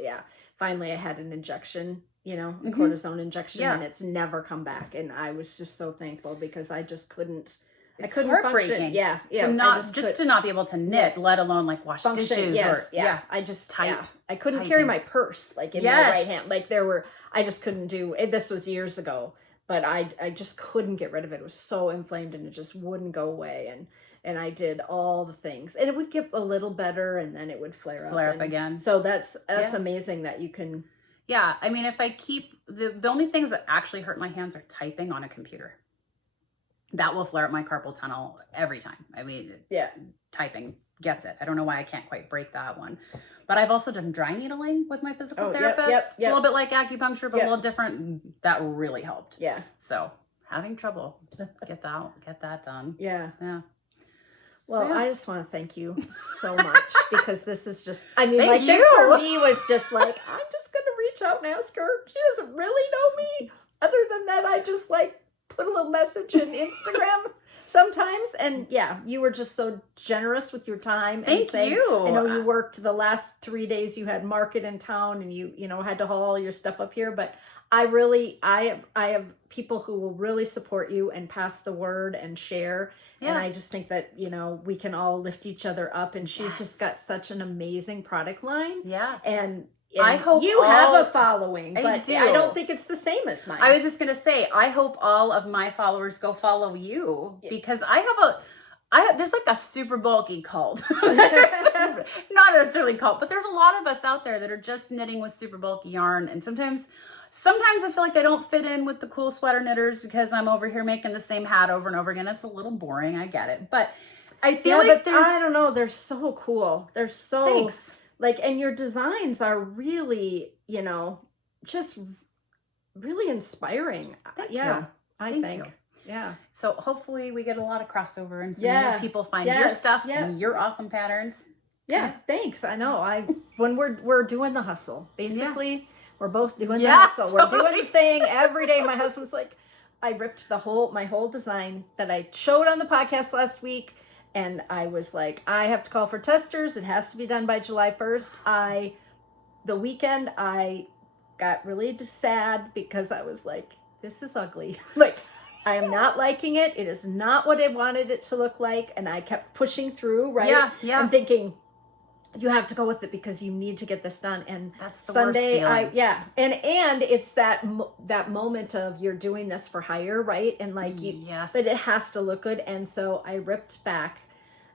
Finally, I had an injection, you know, a cortisone injection, and it's never come back. And I was just so thankful because I just couldn't. I couldn't function. To not be able to knit, let alone like wash dishes. I just type. I couldn't carry my purse like in my right hand. Like I just couldn't do. This was years ago, but I just couldn't get rid of it. It was so inflamed, and it just wouldn't go away. And I did all the things, and it would get a little better, and then it would flare up again. So that's amazing that you can. Yeah, I mean, if I keep the only things that actually hurt my hands are typing on a computer. That will flare up my carpal tunnel every time. I mean, typing gets it. I don't know why I can't quite break that one. But I've also done dry needling with my physical therapist. It's a little bit like acupuncture, but a little different. That really helped. Yeah. So having trouble, get that done. Yeah. Well, I just want to thank you so much because this is just, I mean, this for me was just like, I'm just going to reach out and ask her. She doesn't really know me. Other than that, I just like put a little message in Instagram sometimes. And you were just so generous with your time. Thank you. I know you worked the last 3 days. You had market in town, and you had to haul all your stuff up here. But I have people who will really support you and pass the word and share. Yeah. And I just think that, we can all lift each other up. And she's just got such an amazing product line. Yeah. And I hope you have a following, but I don't think it's the same as mine. I was just going to say, I hope all of my followers go follow you because there's like a super bulky cult. Not necessarily cult, but there's a lot of us out there that are just knitting with super bulky yarn. And sometimes I feel like I don't fit in with the cool sweater knitters because I'm over here making the same hat over and over again. It's a little boring. I get it. But I feel like I don't know. They're so cool. They're so... Thanks. And your designs are really, just really inspiring. Thank you. I think. Yeah. So hopefully we get a lot of crossover and some new people find your stuff and your awesome patterns. Yeah. Thanks. I know. When we're doing the hustle, basically, we're both doing the hustle. We're doing the thing every day. My husband's like, I ripped my whole design that I showed on the podcast last week. And I was like, I have to call for testers. It has to be done by July 1st. The weekend, I got really sad because I was like, this is ugly. I am not liking it. It is not what I wanted it to look like. And I kept pushing through, right? Yeah. And thinking, you have to go with it because you need to get this done. And that's the Sunday, worst feeling. And it's that moment of you're doing this for hire, right? And but it has to look good. And so I ripped back.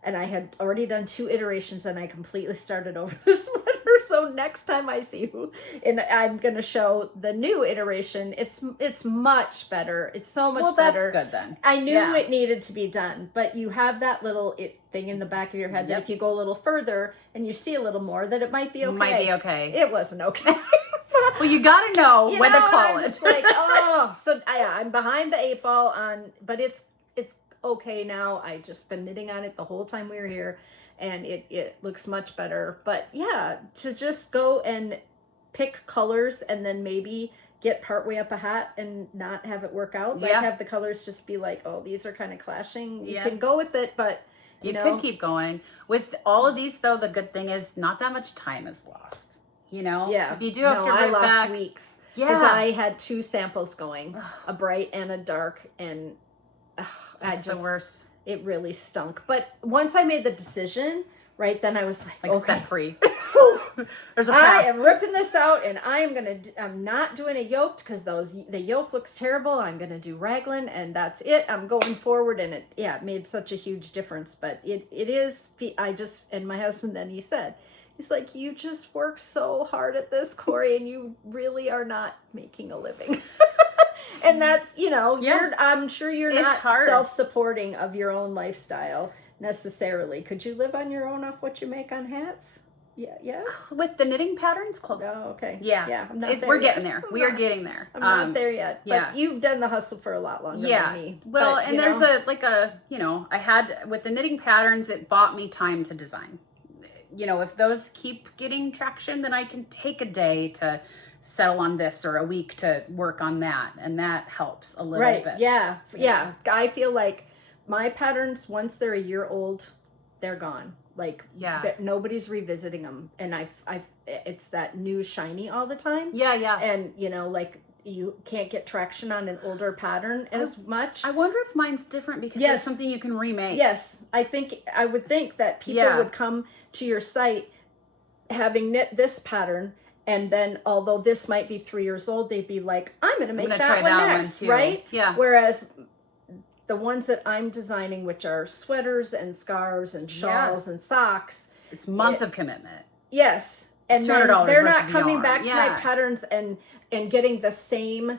And I had already done 2 iterations, and I completely started over the sweater. So next time I see you, and I'm going to show the new iteration, it's much better. It's so much better. Well, that's good then. I knew it needed to be done, but you have that little thing in the back of your head that if you go a little further and you see a little more, that it might be okay. Might be okay. It wasn't okay. Well, you got to know when to call it. Just so I'm behind the 8 ball on, but it's okay now. I just been knitting on it the whole time we were here, and it looks much better. But to just go and pick colors and then maybe get partway up a hat and not have it work out. Have the colors just be like, oh, these are kind of clashing. You can go with it, but you could keep going. With all of these though, the good thing is not that much time is lost. If you do have to write I back, lost weeks because I had 2 samples going, a bright and a dark, and the worst. It really stunk. But once I made the decision, right? Then I was like okay. Set free. There's a I path. am ripping this out, and I'm not doing a yoked because the yoke looks terrible. I'm gonna do raglan, and that's it. I'm going forward, and it made such a huge difference. But it is. And my husband then he's like, you just work so hard at this, Corey, and you really are not making a living. And that's I'm sure you're not self-supporting of your own lifestyle necessarily. Could you live on your own off what you make on hats? Yeah. With the knitting patterns, close. Oh, okay. Yeah. I'm not there we're yet. getting there. We are getting there. I'm not there yet. But yeah. you've done the hustle for a lot longer than me. Well, but, and there's I had, with the knitting patterns, it bought me time to design. If those keep getting traction, then I can take a day to settle on this or a week to work on that. And that helps a little bit. Yeah. I feel like my patterns, once they're a year old, they're gone. Like, nobody's revisiting them. And it's that new shiny all the time. Yeah. And, you can't get traction on an older pattern as much. I wonder if mine's different because it's something you can remake. Yes. I would think that people would come to your site having knit this pattern, and then although this might be 3 years old, they'd be like, I'm going to make that one next, right? Yeah. Whereas the ones that I'm designing, which are sweaters and scarves and shawls and socks, it's months of commitment. Yes. And then they're not coming back to my Yeah. patterns and getting the same,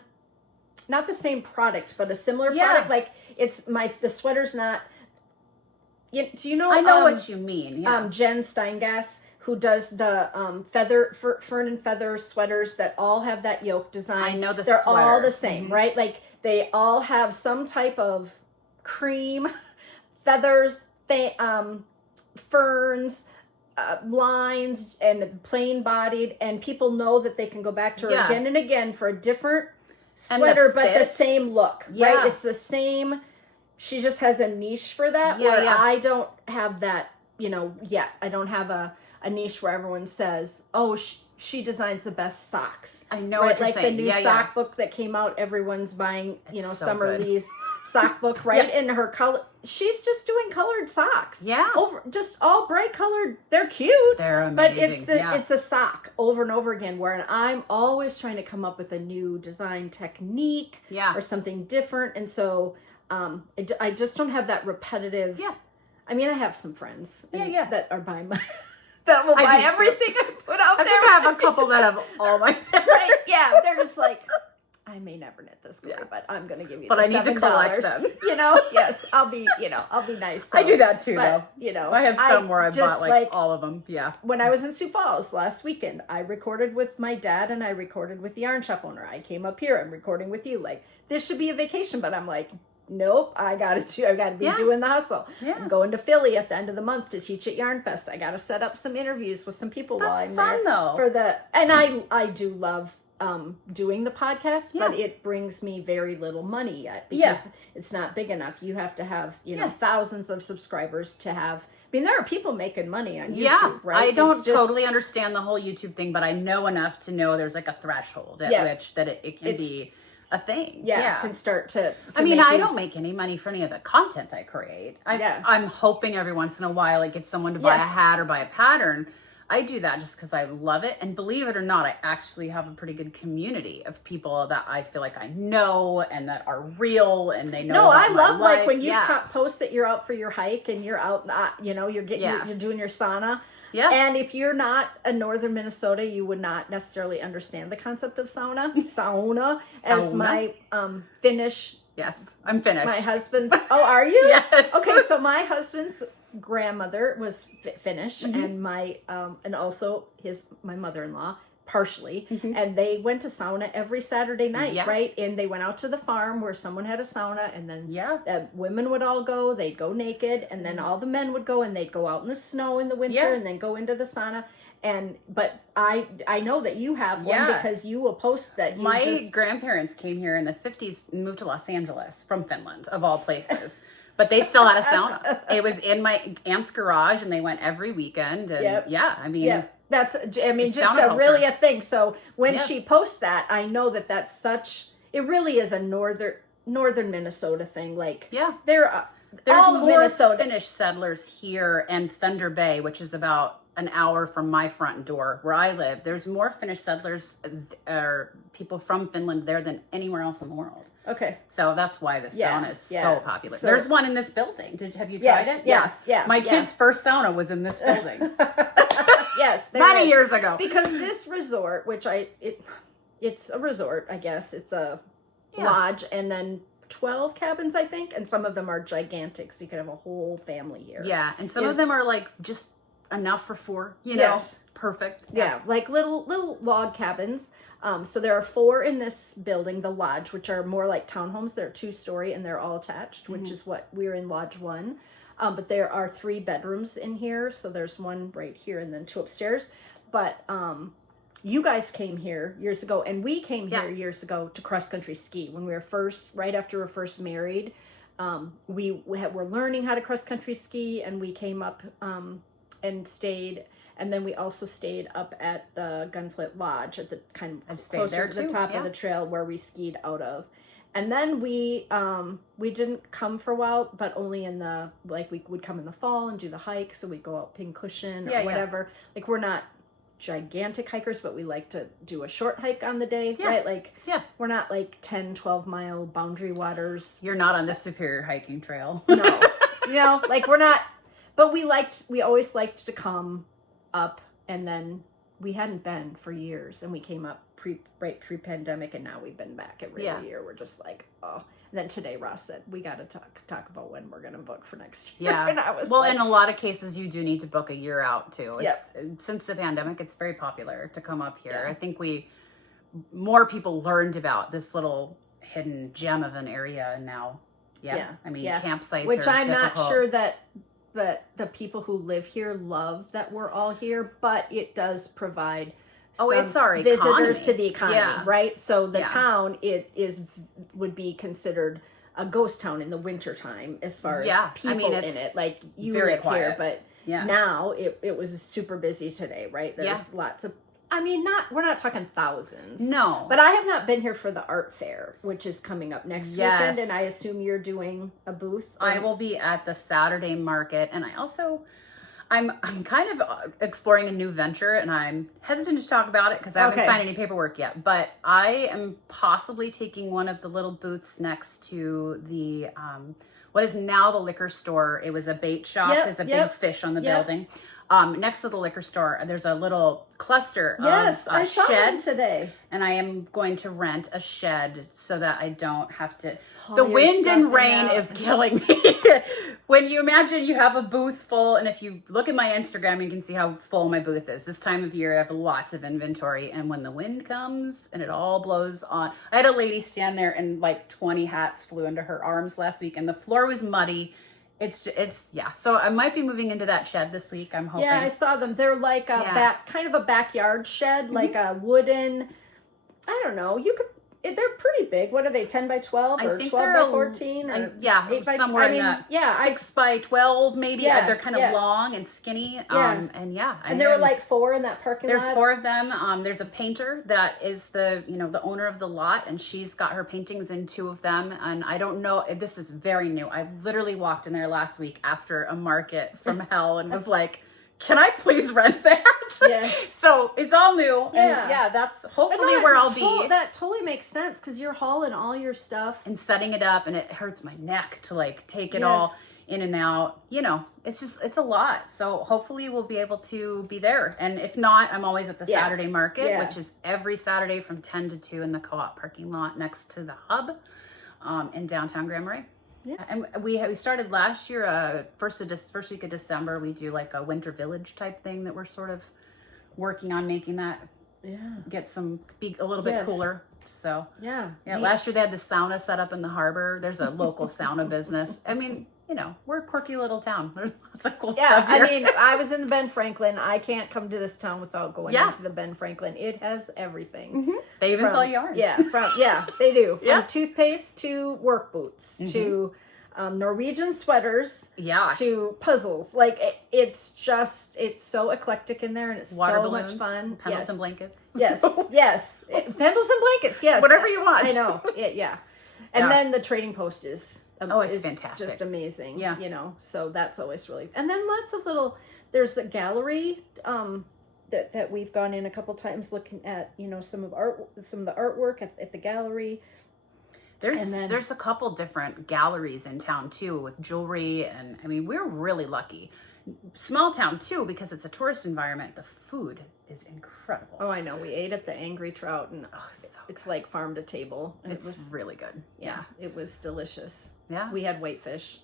not the same product, but a similar product. Like the sweater's not, do you know? I know what you mean. Yeah. Jen Steingass, who does the fern and feather sweaters that all have that yoke design. I know They're sweater. all the same, right? Like they all have some type of cream, feathers, ferns, lines, and plain bodied, and people know that they can go back to her again and again for a different sweater, but the same look, right? It's the same. She just has a niche for that, where I don't have that, yet. I don't have a niche where everyone says, oh, she designs the best socks. I know right? what you're like saying. The new sock book that came out, everyone's buying, so Summer good. Lee's sock book, right? And her color, she's just doing colored socks. Yeah. Just all bright colored. They're cute. They're amazing. But it's a sock over and over again, where I'm always trying to come up with a new design technique or something different. And so I just don't have that repetitive. Yeah. I mean, I have some friends that are buying my... that will buy everything I put out there. I have a couple that have all my... Right, yeah. They're just like, I may never knit this, Corey, but I'm going to give you but the I need $7. to collect them. Yes, I'll be nice. So, I do that too, but, though. I have some where I bought like all of them. Yeah. When I was in Sioux Falls last weekend, I recorded with my dad and I recorded with the yarn shop owner. I came up here. I'm recording with you. Like, this should be a vacation, but I'm like, nope, I got to be doing the hustle. Yeah. I'm going to Philly at the end of the month to teach at Yarnfest. I got to set up some interviews with some people while I'm there. That's fun, though. And I do love doing the podcast, but it brings me very little money yet because it's not big enough. You have to have, thousands of subscribers to have. I mean, there are people making money on YouTube, right? I don't totally understand the whole YouTube thing, but I know enough to know there's like a threshold at which that it can be a thing. Yeah. Can start to I mean, I don't make any money for any of the content I create. I'm hoping every once in a while I get someone to buy a hat or buy a pattern. I do that just because I love it. And believe it or not, I actually have a pretty good community of people that I feel like I know and that are real and they know. No, I love life. Like when you post that you're out for your hike and you're out, you're doing your sauna. Yeah. And if you're not a northern Minnesota, you would not necessarily understand the concept of sauna. Sauna. As my Finnish. Yes, I'm Finnish. My husband's. Oh, are you? Yes. Okay, so my husband's grandmother was Finnish, and and also my mother-in-law partially, and they went to sauna every Saturday night, right? And they went out to the farm where someone had a sauna, and then women would all go. They'd go naked, and then all the men would go, and they'd go out in the snow in the winter, and then go into the sauna. But I know that you have one because you will post that. My grandparents came here in the 50s and moved to Los Angeles from Finland, of all places. But they still had a sauna. It was in my aunt's garage, and they went every weekend. And that's just really a thing. So when she posts that, I know that that's it really is a northern Minnesota thing. Like There's all of more Minnesota. Finnish settlers here and Thunder Bay, which is about an hour from my front door where I live. There's more Finnish settlers or people from Finland there than anywhere else in the world. Okay. So that's why the sauna is so popular. So, there's one in this building. Have you tried it? Yes. Yeah. My kid's first sauna was in this building. Yes. Many years ago. Because this resort, which it's a resort, I guess. It's a lodge and then 12 cabins, I think. And some of them are gigantic. So you could have a whole family here. Yeah. And some of them are like just enough for 4, you know, perfect. Yeah. Like little log cabins. So there are 4 in this building, the lodge, which are more like townhomes. They're 2-story and they're all attached, which is what we're in Lodge 1. But there are 3 bedrooms in here. So there's 1 right here and then 2 upstairs. But you guys came here years ago and we came here years ago to cross country ski when we were right after we were first married. We were learning how to cross country ski and we came up and stayed. And then we also stayed up at the Gunflint Lodge at the kind of closer to the top of the trail where we skied out of. And then we didn't come for a while, but only in the, like we would come in the fall and do the hike. So we'd go out Pincushion or whatever. Like we're not gigantic hikers, but we like to do a short hike on the day, right? Like we're not like 10, 12 mile boundary waters. You're not on the Superior hiking trail. No, you know, like we're not, but we always liked to come up, and then we hadn't been for years, and we came up pre-pandemic, and now we've been back every year. We're just like, oh. And then today Ross said we got to talk about when we're going to book for next year. Yeah. And I was in a lot of cases you do need to book a year out too. Since the pandemic, it's very popular to come up here. I think more people learned about this little hidden gem of an area, and now I mean campsites, which I'm difficult. not sure that the people who live here love that we're all here, but it does provide it's our visitors economy. to the economy, right? So the town would be considered a ghost town in the wintertime as far as people in it. Like you live quiet here, but now it was super busy today, right? There's lots of, I mean, we're not talking thousands. No. But I have not been here for the art fair, which is coming up next weekend, and I assume you're doing a booth. I will be at the Saturday market, and I'm kind of exploring a new venture, and I'm hesitant to talk about it because I haven't signed any paperwork yet, but I am possibly taking one of the little booths next to the what is now the liquor store. It was a bait shop. There's a big fish on the building. Next to the liquor store, there's a little cluster of I saw sheds one today. And I am going to rent a shed so that I don't have to. Haul the your wind stuff and rain out. is killing me. When you imagine you have a booth full, and if you look at my Instagram, you can see how full my booth is. This time of year, I have lots of inventory. And when the wind comes and it all blows on, I had a lady stand there and like 20 hats flew into her arms last week, and the floor was muddy. It's so I might be moving into that shed this week. I'm hoping. Yeah, I saw them. They're like a kind of a backyard shed, like a wooden, I don't know. They're pretty big. What are they, 10 by 12 or 12 by 14? Or 8 by somewhere in that 6 by 12 maybe. Yeah, they're kind of long and skinny. And there were like 4 in that parking lot. There's 4 of them. There's a painter that is the owner of the lot, and she's got her paintings in 2 of them. And I don't know, this is very new. I literally walked in there last week after a market from hell and was like, can I please rent that? Yes. So it's all new. And that's hopefully where I'll be. That totally makes sense because you're hauling all your stuff. And setting it up, and it hurts my neck to like take it all in and out. It's a lot. So hopefully we'll be able to be there. And if not, I'm always at the Saturday market, which is every Saturday from 10 to 2 in the co-op parking lot next to the hub in downtown Grand Marais. Yeah, and we started last year. First week of December, we do like a winter village type thing that we're sort of working on making that. Be a little bit cooler. So last year they had the sauna set up in the harbor. There's a local sauna business. I mean, we're a quirky little town. There's lots of cool stuff here. I mean, I was in the Ben Franklin. I can't come to this town without going into the Ben Franklin. It has everything. Mm-hmm. They even sell yarn. They do. From toothpaste to work boots to Norwegian sweaters to puzzles. Like it's so eclectic in there, and it's water so balloons, much fun. Pendleton blankets. Yes. Pendleton blankets. Yes. Whatever you want. I know. And then the trading post is it's fantastic. Just amazing. Yeah. You know, so that's always really, and then lots of little, there's a gallery, that we've gone in a couple times looking at, you know, some of the artwork at the gallery. There's a couple different galleries in town too with jewelry, and I mean, we're really lucky. Small town too, because it's a tourist environment. The food is incredible. Oh, I know. We ate at the Angry Trout, and it's like farm to table. And it was really good. Yeah, it was delicious. Yeah, we had whitefish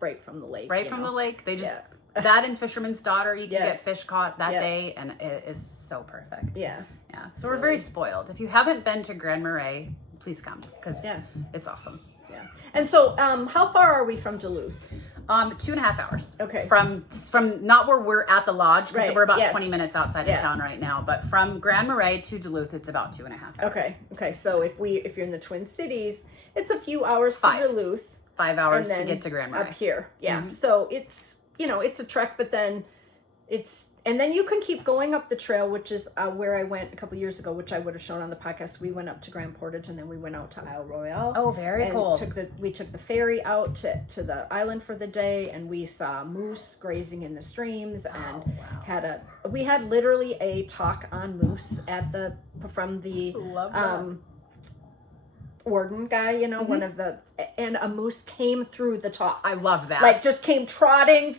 right from the lake. Right from the lake. They just that and Fisherman's Daughter. You can get fish caught that day, and it is so perfect. Yeah, yeah. So we're very spoiled. If you haven't been to Grand Marais, please come because it's awesome. Yeah. And so, how far are we from Duluth? 2.5 hours. Okay. From not where we're at the lodge, because we're about 20 minutes outside of town right now, but from Grand Marais to Duluth, it's about 2.5 hours. Okay. So if you're in the Twin Cities, it's a few hours to Duluth. 5 hours to get to Grand Marais. Up here. Yeah. Mm-hmm. So it's, you know, it's a trek, but then and then you can keep going up the trail, which is where I went a couple years ago, which I would have shown on the podcast. We went up to Grand Portage, and then we went out to Isle Royale. Oh, very cool. We took the ferry out to the island for the day, and we saw moose grazing in the streams, and we had literally a talk on moose from the warden guy, you know, and a moose came through the talk. I love that. Like, just came trotting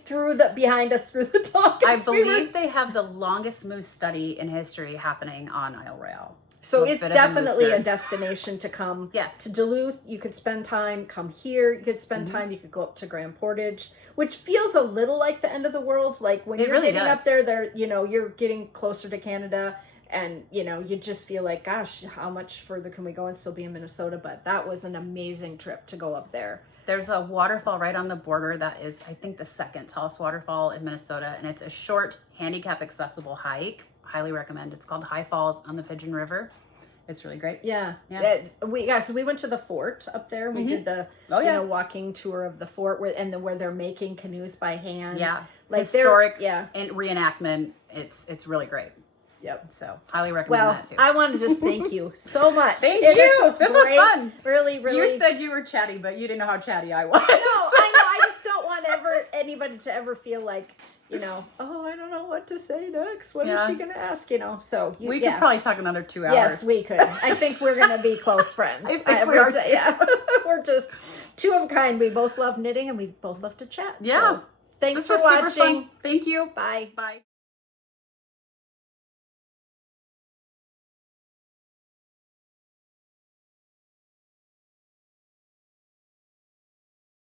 behind us through the talk. I believe they have the longest moose study in history happening on Isle Royale. So it's definitely a destination to come to Duluth. You could spend time, come here. You could spend time. You could go up to Grand Portage, which feels a little like the end of the world. Like when you're getting up there, you know, you're getting closer to Canada. And, you know, you just feel like, gosh, how much further can we go and still be in Minnesota? But that was an amazing trip to go up there. There's a waterfall right on the border that is, I think, the second tallest waterfall in Minnesota. And it's a short, handicap accessible hike. Highly recommend. It's called High Falls on the Pigeon River. It's really great. Yeah. So we went to the fort up there. We did the you know, walking tour of the fort where they're making canoes by hand. Yeah. Like historic and reenactment. It's really great. Yep. So highly recommend that too. I want to just thank you so much. Thank you. This was fun. Really, really. You said you were chatty, but you didn't know how chatty I was. No, I know. I just don't want anybody to ever feel like, you know, oh, I don't know what to say next. What is she going to ask? You know, so we could probably talk another 2 hours. Yes, we could. I think we're going to be close friends. I think we are too. Yeah, we're just two of a kind. We both love knitting and we both love to chat. Yeah. So, thanks for watching. Thank you. Bye. Bye.